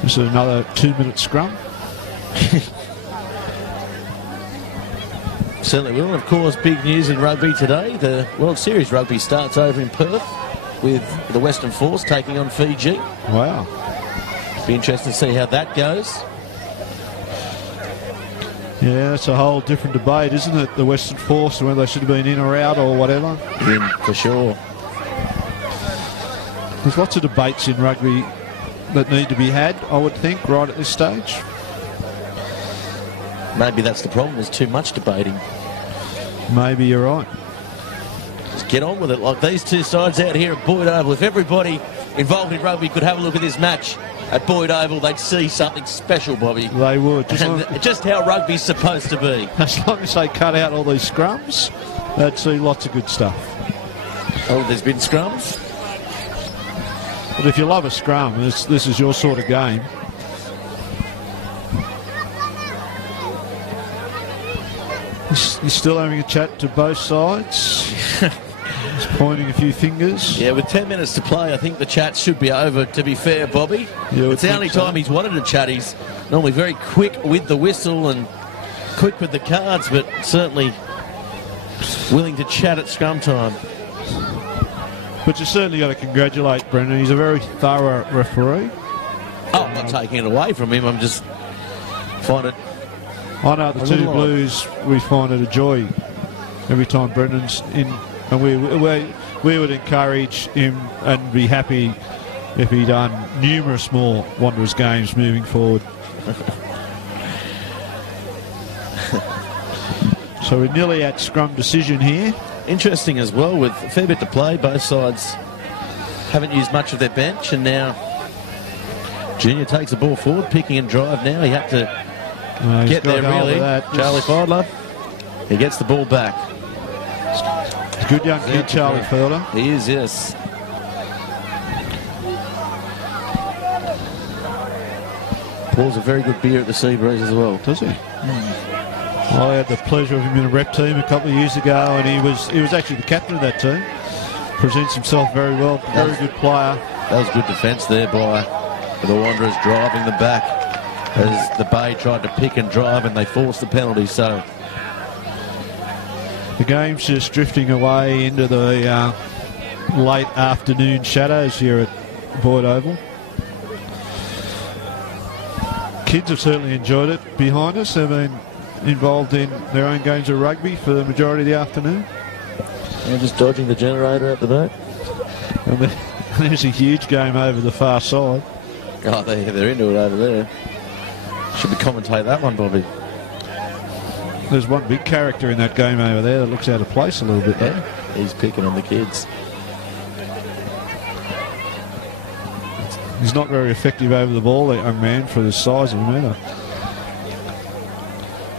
This is another 2-minute scrum. Certainly will. Of course, big news in rugby today. The World Series rugby starts over in Perth with the Western Force taking on Fiji. Wow. Be interesting to see how that goes. Yeah, it's a whole different debate, isn't it? The Western Force, whether they should have been in or out or whatever. In, for sure. There's lots of debates in rugby that need to be had, I would think, right at this stage. Maybe that's the problem, there's too much debating. Maybe you're right. Just get on with it, like these two sides out here at Boyd Oval. If everybody involved in rugby could have a look at this match at Boyd Oval, they'd see something special, Bobby. They would. Just how rugby's supposed to be. As long as they cut out all these scrums, they'd see lots of good stuff. Oh, there's been scrums? But if you love a scrum, this is your sort of game. He's still having a chat to both sides. He's pointing a few fingers. Yeah, with 10 minutes to play, I think the chat should be over, to be fair, Bobby. It's the only time he's wanted to chat. He's normally very quick with the whistle and quick with the cards, but certainly willing to chat at scrum time. But you certainly got to congratulate Brendan. He's a very thorough referee. Oh, I'm not taking it away from him. I'm just find it... I know the two Blues, we find it a joy every time Brendan's in, and we would encourage him and be happy if he done numerous more Wanderers games moving forward. So we're nearly at scrum decision here. Interesting as well, with a fair bit to play. Both sides haven't used much of their bench, and now Junior takes the ball forward, picking and drive now. He had to get there, really. Charlie Fiedler. He gets the ball back. Good young kid, Charlie Fiedler. He is, yes. Pours a very good beer at the Seabreeze as well. Does he? I had the pleasure of him in a rep team a couple of years ago, and he was actually the captain of that team. Presents himself very well. Very good player. That was good defence there by the Wanderers, driving the back as the Bay tried to pick and drive, and they forced the penalty. So the game's just drifting away into the late afternoon shadows here at Boyd Oval. Kids have certainly enjoyed it behind us. They've been involved in their own games of rugby for the majority of the afternoon. And just dodging the generator at the back. And there's a huge game over the far side. Oh, they're into it over there. Should we commentate that one, Bobby? There's one big character in that game over there that looks out of place a little bit. Yeah, he's picking on the kids. He's not very effective over the ball, that young man, for the size of him either.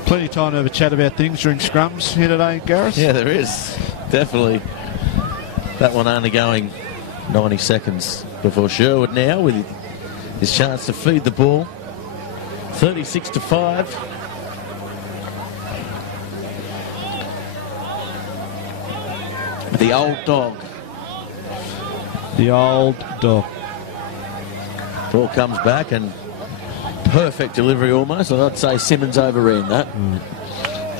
Plenty of time to have a chat about things during scrums here today, Gareth. Yeah, there is. Definitely. That one only going 90 seconds before Sherwood now with his chance to feed the ball. 36-5. The old dog. The old dog. Ball comes back and perfect delivery almost. I'd say Simmons overran that.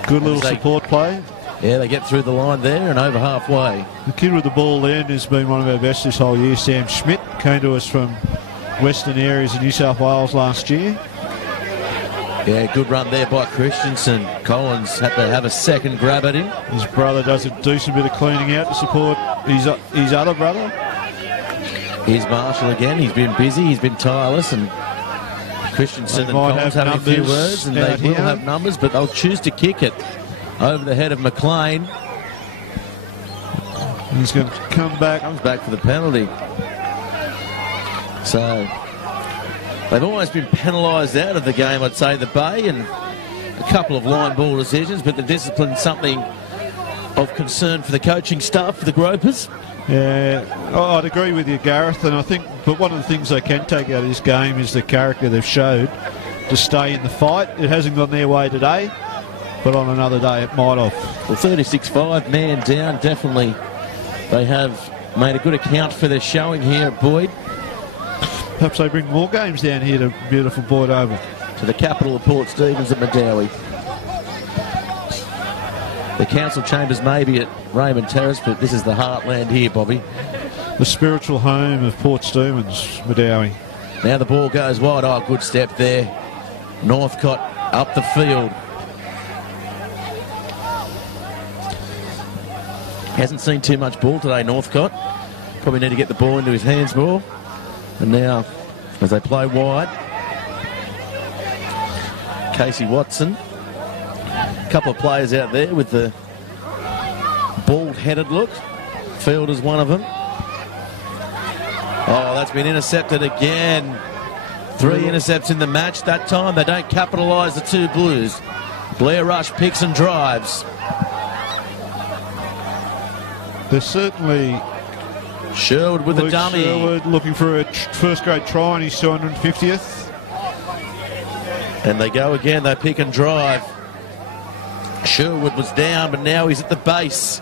Good little support play. Yeah, they get through the line there and over halfway. The kid with the ball then has been one of our best this whole year. Sam Schmidt came to us from western areas of New South Wales last year. Yeah, good run there by Christensen. Collins had to have a second grab at him. His brother does a decent bit of cleaning out to support his other brother. Here's Marshall again. He's been busy. He's been tireless. And Christensen and Collins having a few words. And they will have numbers, but they'll choose to kick it over the head of McLean. He's going to come back. Comes back for the penalty. So they've almost been penalised out of the game, I'd say, the Bay, and a couple of line ball decisions, but the discipline's something of concern for the coaching staff, for the Gropers. Yeah, I'd agree with you, Gareth, and I think, but one of the things they can take out of this game is the character they've showed to stay in the fight. It hasn't gone their way today, but on another day it might have. Well, 36-5, man down, definitely. They have made a good account for their showing here at Boyd. Perhaps they bring more games down here to beautiful Boyd Oval. To the capital of Port Stephens at Medowie. The council chambers may be at Raymond Terrace, but this is the heartland here, Bobby. The spiritual home of Port Stephens, Medowie. Now the ball goes wide. Oh, good step there. Northcott up the field. Hasn't seen too much ball today, Northcott. Probably need to get the ball into his hands more. And now, as they play wide, Casey Watson. A couple of players out there with the bald-headed look. Fielder's one of them. Oh, that's been intercepted again. 3 intercepts in the match. That time they don't capitalise, the two Blues. Blair Rush picks and drives. They're certainly... Sherwood with a dummy. Sherwood looking for a first-grade try on his 250th. And they go again. They pick and drive. Sherwood was down, but now he's at the base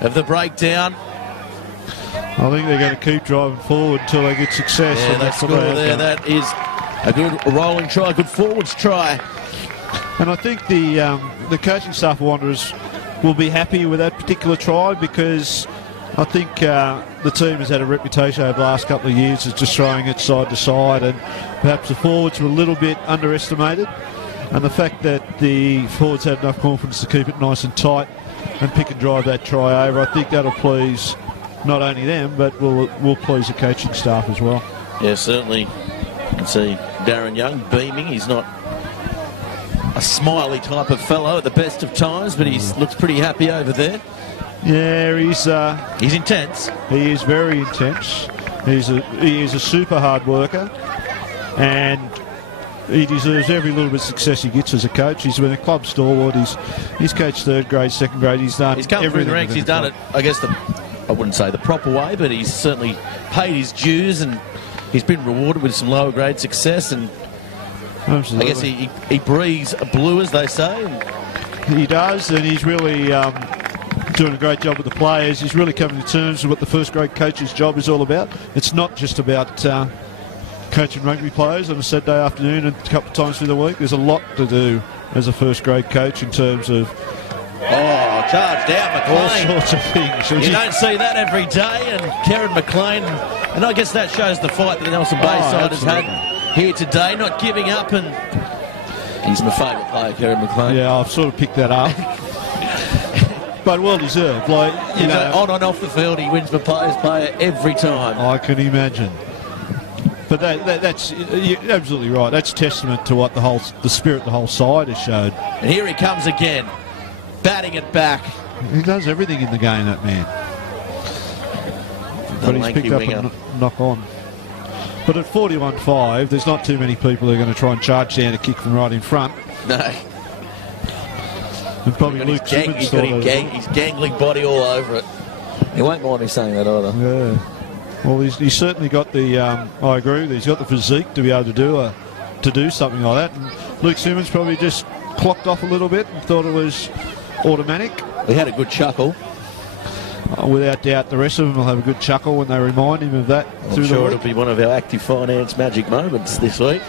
of the breakdown. I think they're going to keep driving forward until they get success. Yeah, that score there, that is a good rolling try, good forwards try. And I think the coaching staff of Wanderers will be happy with that particular try, because I think the team has had a reputation over the last couple of years of just throwing it side to side, and perhaps the forwards were a little bit underestimated. And the fact that the forwards had enough confidence to keep it nice and tight and pick and drive that try over, I think that'll please not only them, but will please the coaching staff as well. Yeah, certainly. You can see Darren Young beaming. He's not a smiley type of fellow at the best of times, but he looks pretty happy over there. Yeah, he's intense. He is very intense. He is a super hard worker, and he deserves every little bit of success he gets as a coach. He's been a club stalwart. He's coached third grade, second grade. He's done. He's come through the ranks. He's done it, I guess, I wouldn't say the proper way, but he's certainly paid his dues, and he's been rewarded with some lower grade success. And absolutely. I guess he breathes blue, as they say. He does, and he's really doing a great job with the players. He's really coming to terms with what the first grade coach's job is all about. It's not just about coaching rugby players on a Saturday afternoon and a couple of times through the week. There's a lot to do as a first grade coach in terms of charged out McLean. All sorts of things. You don't see that every day, and Karen McLean, and I guess that shows the fight that the Nelson Bay side has had here today, not giving up, and he's my favourite player, Kerry McLean. Yeah, I've sort of picked that up. But well deserved. Like, you know, on and off the field, he wins my players player every time. I can imagine. But that's you're absolutely right. That's testament to what the spirit the whole side has showed. And here he comes again, batting it back. He does everything in the game, that man. But he's picked up a knock on. But at 41-5, there's not too many people who are going to try and charge down a kick from right in front. No. And probably Luke Simmons. He's got his gangling body all over it. He won't mind me saying that either. Yeah. Well, he's certainly got the. I agree with you. He's got the physique to be able to do something like that. And Luke Simmons probably just clocked off a little bit and thought it was automatic. He had a good chuckle. Without doubt, the rest of them will have a good chuckle when they remind him of that. I'm sure it'll be one of our Active Finance magic moments this week.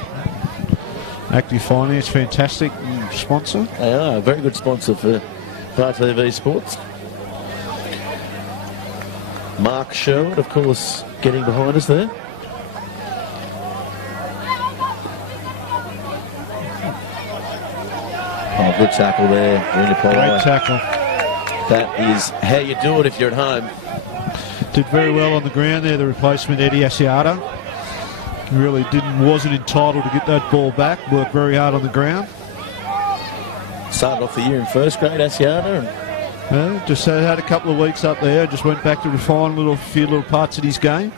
Active Finance, fantastic sponsor. They are a very good sponsor for Bar TV Sports. Mark Sherwood, of course, getting behind us there. Oh, good tackle there. Great tackle. That is how you do it if you're at home. Did very well on the ground there, the replacement Eddie Asiata. Really wasn't entitled to get that ball back. Worked very hard on the ground. Started off the year in first grade, Asiata. Just had a couple of weeks up there. Just went back to refine a few little parts of his game.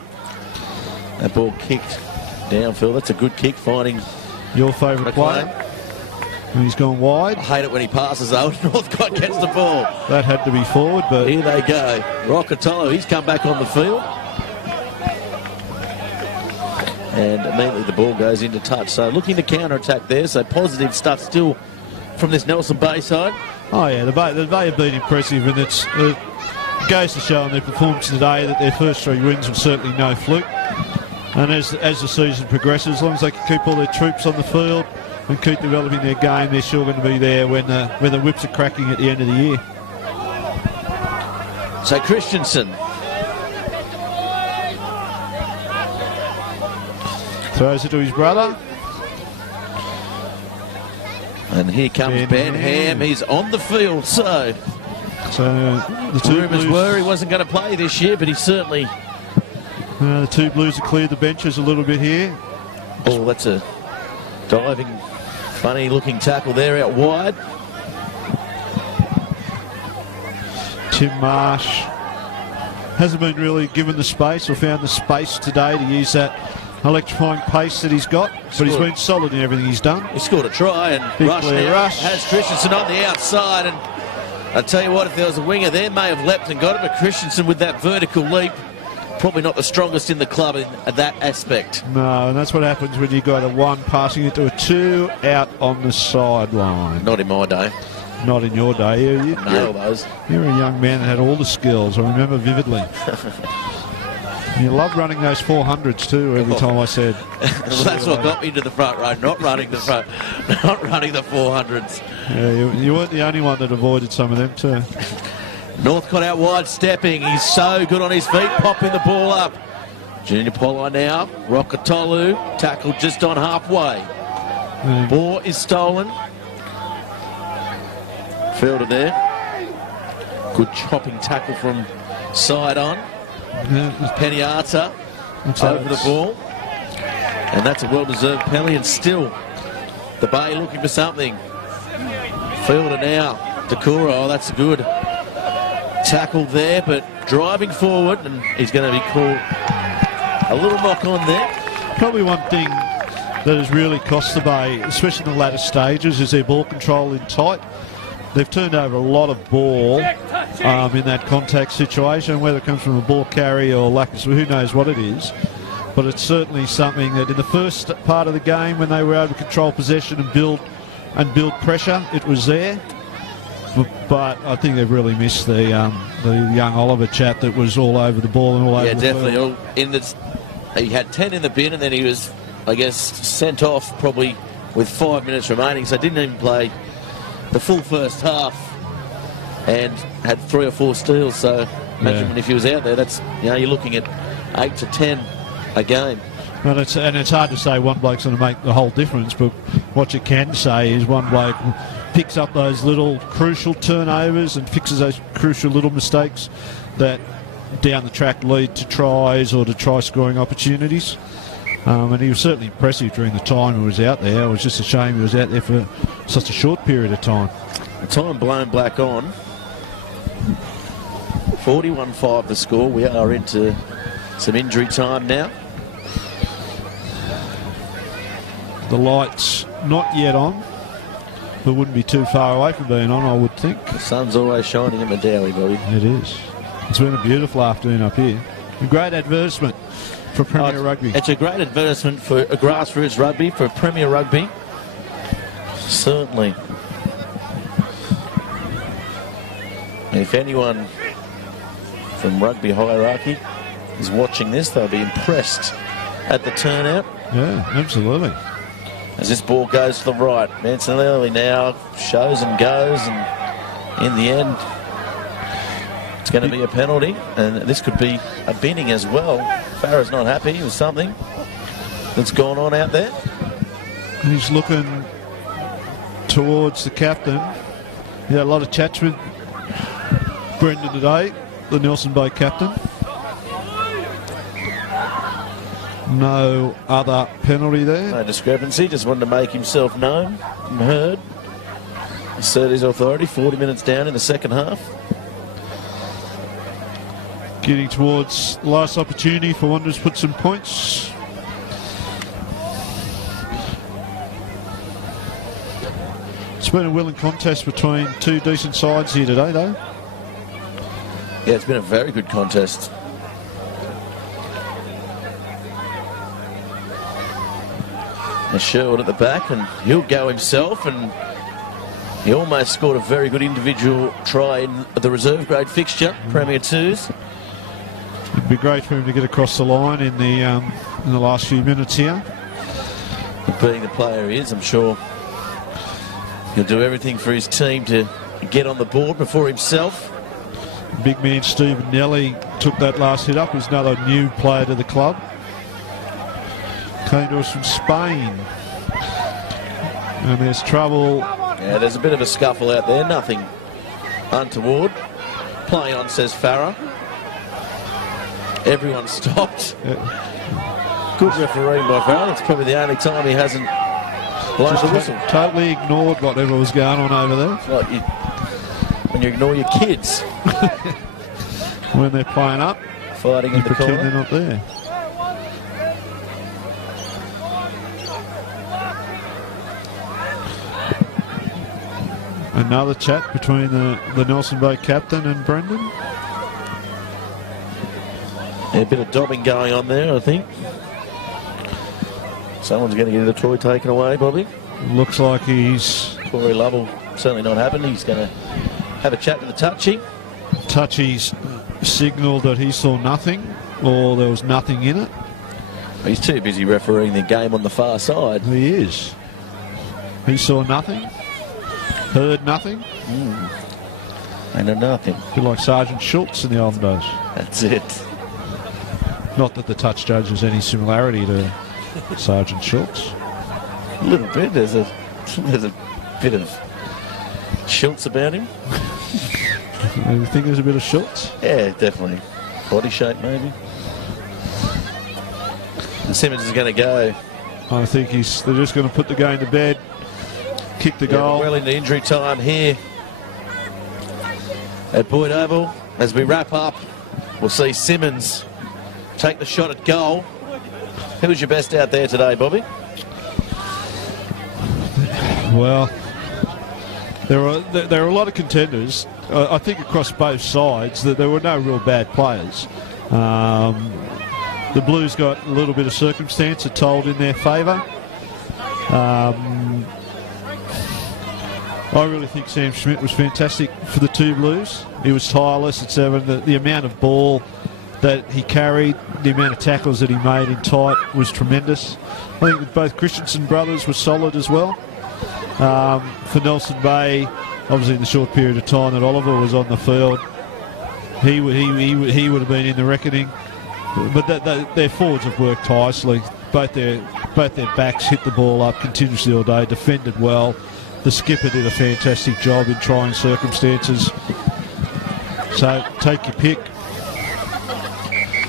That ball kicked downfield. That's a good kick, finding your favourite player. And he's gone wide. I hate it when he passes though. Northcott gets the ball. That had to be forward, but here they go. Rockatolo, he's come back on the field. And immediately the ball goes into touch. So looking to counter-attack there. So positive stuff still from this Nelson Bay side. Oh yeah, the Bay have been impressive, and it goes to show in their performance today that their first 3 wins were certainly no fluke. And as the season progresses, as long as they can keep all their troops on the field and keep developing their game, they're sure going to be there when the whips are cracking at the end of the year. So Christensen throws it to his brother. And here comes Ben Ham. He's on the field, so the two rumours were he wasn't going to play this year, but he certainly... the two Blues have cleared the benches a little bit here. Oh, that's a diving, funny-looking tackle there out wide. Tim Marsh hasn't been really given the space or found the space today to use that electrifying pace that he's got, but he's been solid in everything he's done. He scored a try and rush has Christensen on the outside, and I tell you what, if there was a winger there, may have leapt and got it, but Christensen with that vertical leap, probably not the strongest in the club in that aspect. No, and that's what happens when you got a 1 passing it to a 2 out on the sideline. Not in my day. Not in your day. You're a young man that had all the skills, I remember vividly. You loved running those 400s too every time I said. Well, that's what got me to the front row, not running the 400s. Yeah, you weren't the only one that avoided some of them too. Northcott out wide, stepping. He's so good on his feet, popping the ball up. Junior Polo now. Rockatolu tackled just on halfway. Ball is stolen. Fielded there. Good chopping tackle from side on. Peniata over the ball, and that's a well-deserved penalty, and still the Bay looking for something. Fielder now, Takura, oh that's a good tackle there, but driving forward, and he's going to be called a little knock on there. Probably one thing that has really cost the Bay, especially in the latter stages, is their ball control in tight. They've turned over a lot of ball in that contact situation, whether it comes from a ball carrier or lack of, who knows what it is. But it's certainly something that in the first part of the game, when they were able to control possession and build pressure, it was there. But I think they've really missed the young Oliver chap that was all over the ball and all over the field. Yeah, definitely. He had 10 in the bin, and then he was, I guess, sent off probably with 5 minutes remaining, so didn't even play the full first half and had 3 or 4 steals. So imagine if he was out there, that's, you're looking at 8 to 10 a game. But it's hard to say one bloke's going to make the whole difference, but what you can say is one bloke picks up those little crucial turnovers and fixes those crucial little mistakes that down the track lead to tries or to try-scoring opportunities. And he was certainly impressive during the time he was out there. It was just a shame he was out there for such a short period of time. The time blown black on. 41-5 the score. We are into some injury time now. The light's not yet on, but wouldn't be too far away from being on, I would think. The sun's always shining in Medowie, Bobby. It is. It's been a beautiful afternoon up here. A great advertisement for Premier Rugby. It's a great advertisement for grassroots rugby, for Premier Rugby. Certainly. If anyone from rugby hierarchy is watching this, they'll be impressed at the turnout. Yeah, absolutely. As this ball goes to the right, Mancinelli now shows and goes, and in the end, it's going to be a penalty, and this could be a binning as well. Farah's not happy with something that's gone on out there. He's looking towards the captain. He had a lot of chats with Brendan today, the Nelson Bay captain. No other penalty there. No discrepancy, just wanted to make himself known and heard. Assert his authority, 40 minutes down in the second half. Getting towards the last opportunity for Wanderers to put some points. It's been a willing contest between two decent sides here today, though. Yeah, it's been a very good contest. And Sherwood at the back, and he'll go himself, and he almost scored a very good individual try in the reserve grade fixture, Premier 2s. It'd be great for him to get across the line in the last few minutes here. Being the player he is, I'm sure he'll do everything for his team to get on the board before himself. Big man Stephen Nelly took that last hit up. He's another new player to the club. Came to us from Spain. And there's trouble. Yeah, there's a bit of a scuffle out there. Nothing untoward. Play on, says Farah. Everyone stopped. Yeah. Good refereeing by Farah. That's probably the only time he hasn't blown the whistle. Totally ignored whatever was going on over there. It's like when you ignore your kids. When they're playing up, Fighting you in the pretend corner. they're not there. Another chat between the Nelson Bay captain and Brendan. Yeah, a bit of dobbing going on there, I think. Someone's going to get the toy taken away, Bobby. Looks like he's... Corey Lovell certainly not happened. He's going to have a chat with the touchy. Touchy's signalled that he saw nothing, or there was nothing in it. He's too busy refereeing the game on the far side. He is. He saw nothing, heard nothing. And a nothing. A bit like Sergeant Schultz in the olden days. That's it. Not that the touch judge has any similarity to Sergeant Schultz. A little bit. There's a bit of Schultz about him. You think there's a bit of Schultz? Yeah, definitely. Body shape, maybe. And Simmons is going to go. I think they're just going to put the game to bed, kick the goal. Well into injury time here at Boyd Oval. As we wrap up, we'll see Simmons take the shot at goal. Who was your best out there today, Bobby? Well, there are a lot of contenders. I think across both sides that there were no real bad players. The Blues got a little bit of circumstance that told in their favour. I really think Sam Schmidt was fantastic for the two Blues. He was tireless at 7. The amount of ball that he carried, the amount of tackles that he made in tight was tremendous. I think that both Christensen brothers were solid as well. For Nelson Bay, obviously in the short period of time that Oliver was on the field, he would have been in the reckoning. But their forwards have worked tirelessly both their backs hit the ball up continuously all day, defended well. The skipper did a fantastic job in trying circumstances. So take your pick.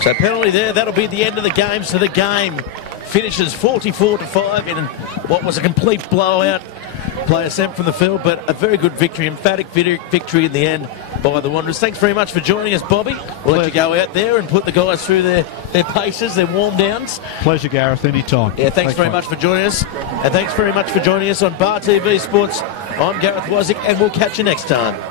So penalty there, that'll be the end of the game. So the game finishes 44-5 in what was a complete blowout. Player sent from the field, but a very good victory, emphatic victory in the end by the Wanderers. Thanks very much for joining us, Bobby. We'll let you go out there and put the guys through their paces, their warm downs. Pleasure, Gareth, anytime. Yeah, thanks very much for joining us. And thanks very much for joining us on Bar TV Sports. I'm Gareth Wozik, and we'll catch you next time.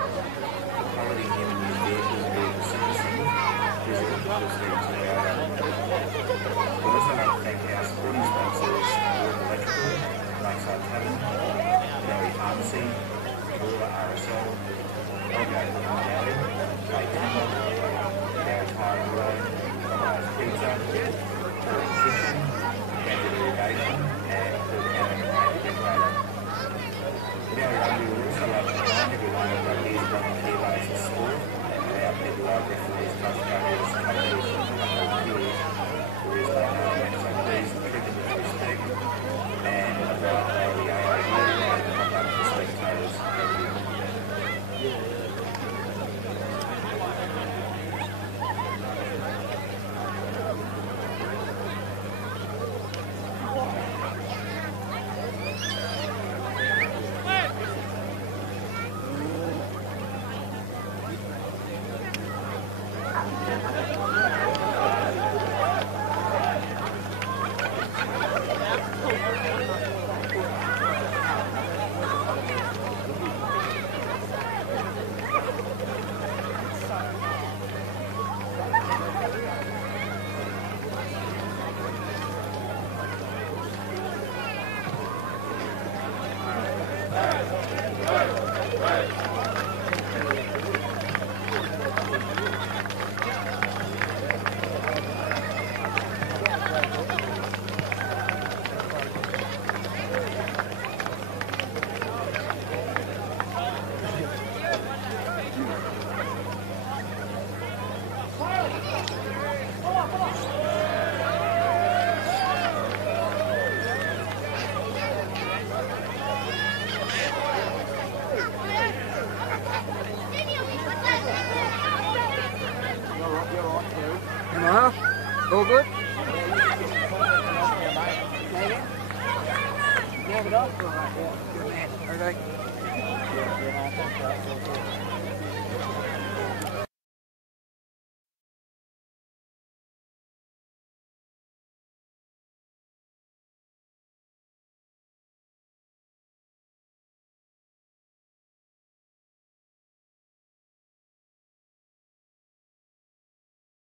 All good? Okay.